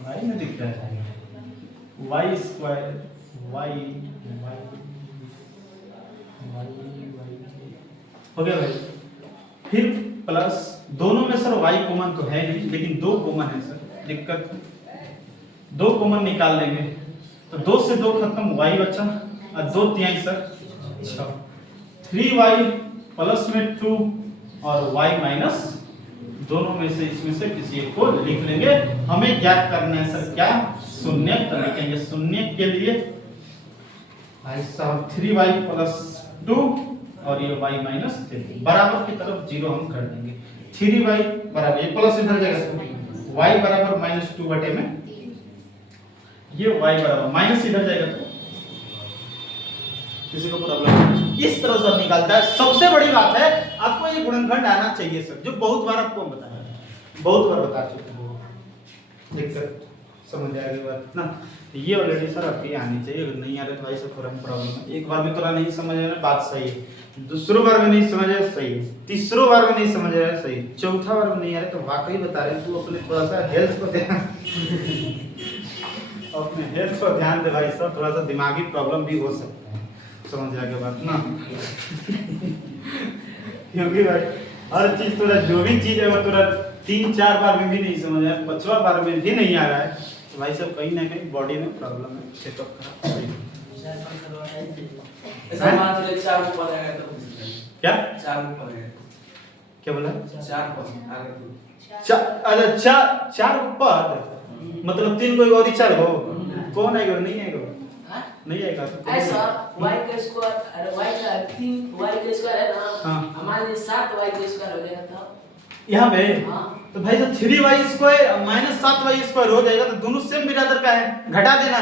y में दिख रहा है y स्क्वायर y हो गया भाई। फिर प्लस दोनों में सर y कॉमन तो है नहीं, लेकिन 2 कॉमन है सर। दिक्कत? 2 कॉमन निकाल लेंगे तो 2 से 2 खत्म, y बचा, और 2 तिहाई सर 6, 3y प्लस में 2 और y माइनस, दोनों में से इसमें से किसी एक को लिख लेंगे। हमें ज्ञात करना है सर क्या? शून्य। तो लिखेंगे शून्य के लिए भाई साहब 3y प्लस 2 और ये y माइनस 3 बराबर की तरफ 0 हम कर देंगे। 3y बराबर, ये प्लस इधर जाएगा, y बराबर माइनस 2 बटे में ये y बराबर माइनस इधर जाएगा, तो किसी को प्रॉब्लम? इस तरह से निकालता है। सबसे बड़ी बात है आपको ये गुणनखंड आना चाहिए सर, जो बहुत बार आपको बताया, बहुत बार बता चुके हैं। दिक्कत समझ आएगी बात ना? ये ऑलरेडी सर आपकी आनी चाहिए, अगर नहीं आ रहा तो भाई सब थोड़ा प्रॉब्लम है। एक बार में थोड़ा नहीं समझ आ रहा बात सही है, दूसरी बार में नहीं समझ आया सही है, तीसरी बार में नहीं समझ आया सही, चौथा बार में नहीं आ रहा तो वाकई बता रहे तू अपने थोड़ा सा हेल्थ को ध्यान अपने हेल्थ पर ध्यान दे भाई साहब, थोड़ा सा दिमागी प्रॉब्लम भी हो सकता है। समझ आ गया बात ना? क्योंकि भाई हर चीज थोड़ा, जो भी चीज है वो थोड़ा 3-4 बार में भी नहीं समझ आया, 5वां बार में भी नहीं आ रहा है, तो भाई साहब कहीं ना कहीं बॉडी में प्रॉब्लम है, चेकअप करा। ऐसा मान चले 4 ऊपर आएगा तो क्या? 4 ऊपर है, क्या बोला? 4 पर आगे तो 4 ऊपर, मतलब 3 कोई और ही 4 हो, कौन आएगा? नहीं आएगा, नहीं आएगा तो ऐसा y का स्क्वायर, अरे y का 3 y का स्क्वायर है ना, हाँ। हमारे लिए 7 y का स्क्वायर हो जाएगा तो यहाँ पे हाँ। तो भाई जब 3y square minus 7y square हो जाएगा तो दोनों सेम बिरादर का है, घटा देना।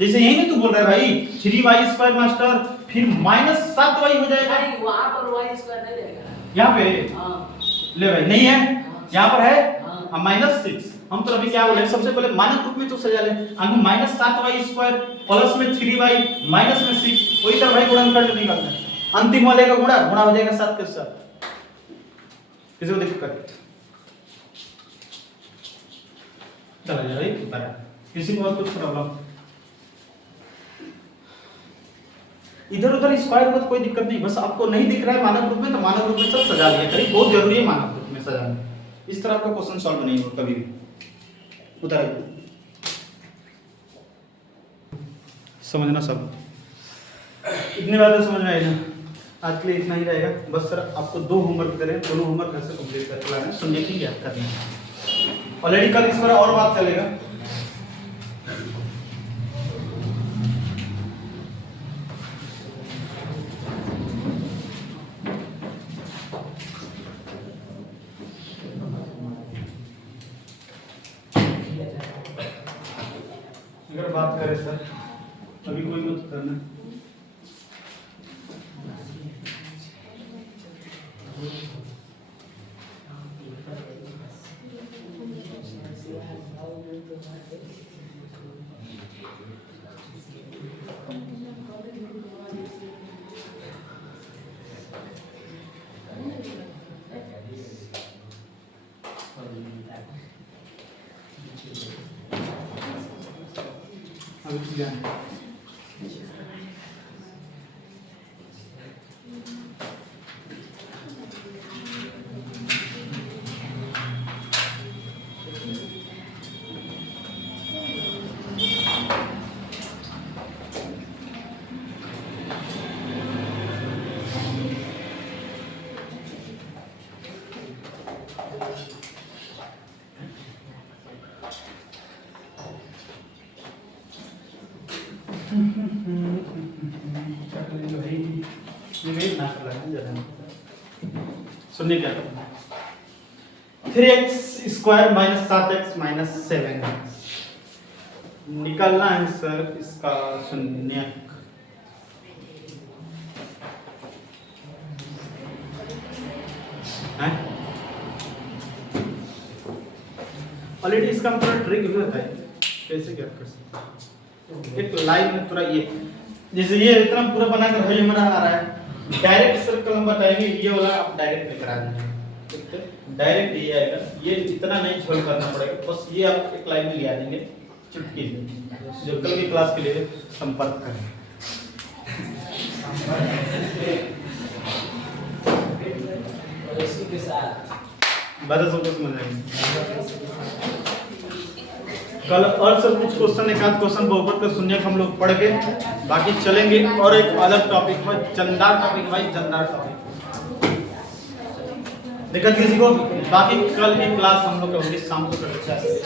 जैसे यही नहीं तू बोल रहा है भाई 3y स्क्वायर मास्टर, फिर माइनस 7y हो जाएगा, नहीं वहां पर y स्क्वायर नहीं रहेगा यहाँ पे हाँ। ले भाई नहीं है, यहाँ पर है हाँ। माइनस 6। हम तो अभी क्या बोले, सबसे पहले मानक रूप में तो सजा ले, हमको माइनस 7y स्क्वायर प्लस में 3y माइनस में 6, वही तरह भाई गुणनखंड निकालना है। अंतिम वाले का गुणा हो जाएगा 7 के साथ। किसी को दिक्कत? चला जाए बराबर, किसी को और कुछ प्रॉब्लम? इधर उधर स्क्वायर हुआ तो कोई दिक्कत नहीं, बस आपको नहीं दिख रहा है मानक रूप में तो मानक रूप में सब सजा लिया करिए, बहुत जरूरी है मानक रूप में सजाना। इस तरह का क्वेश्चन सॉल्व नहीं होगा कभी भी। उतार समझना सब, इतनी बातें समझ में आई ना? आज के लिए इतना ही रहेगा। बस सर आपको 2 होमवर्क करें, दोनों होमवर्क घर से कंप्लीट कर लाना है, सुनने की याद करना है। ऑलरेडी कल इस बार और बात चलेगा। अगर बात करें सर अभी कोई मत करना, ज्ञान। सुनिए क्या करना है, 3x² माइनस 7x माइनस 7 निकालना है सर इसका शून्यक। ऑलरेडी इसका हम थोड़ा ट्रिक भी होता है कैसे क्या कर सकते हैं। एक लाइन में थोड़ा ये जैसे ये इतना पूरा बना कर भाई हमारा आ रहा है, डायरेक्ट सर्कल हम बताएंगे ये वाला आप डायरेक्ट लेकर आ जाएंगे, ठीक है डायरेक्ट ये आएगा, ये इतना नहीं छोड़ करना पड़ेगा, बस ये आप एक लाइन में ले आ जाएंगे चुटकी से। जो कल की क्लास के लिए संपर्क करें। और इसी के साथ बात सबको समझ आएगी। कल और सब कुछ क्वेश्चन एक आध क्वेश्चन बहुपद का शून्यक हम लोग पढ़ के बाकी चलेंगे और एक अलग टॉपिक में चंदार टॉपिक भाई चंदार टॉपिक दिक्कत किसी को। बाकी कल की क्लास हम लोग होगी शाम को 4:30 बजे।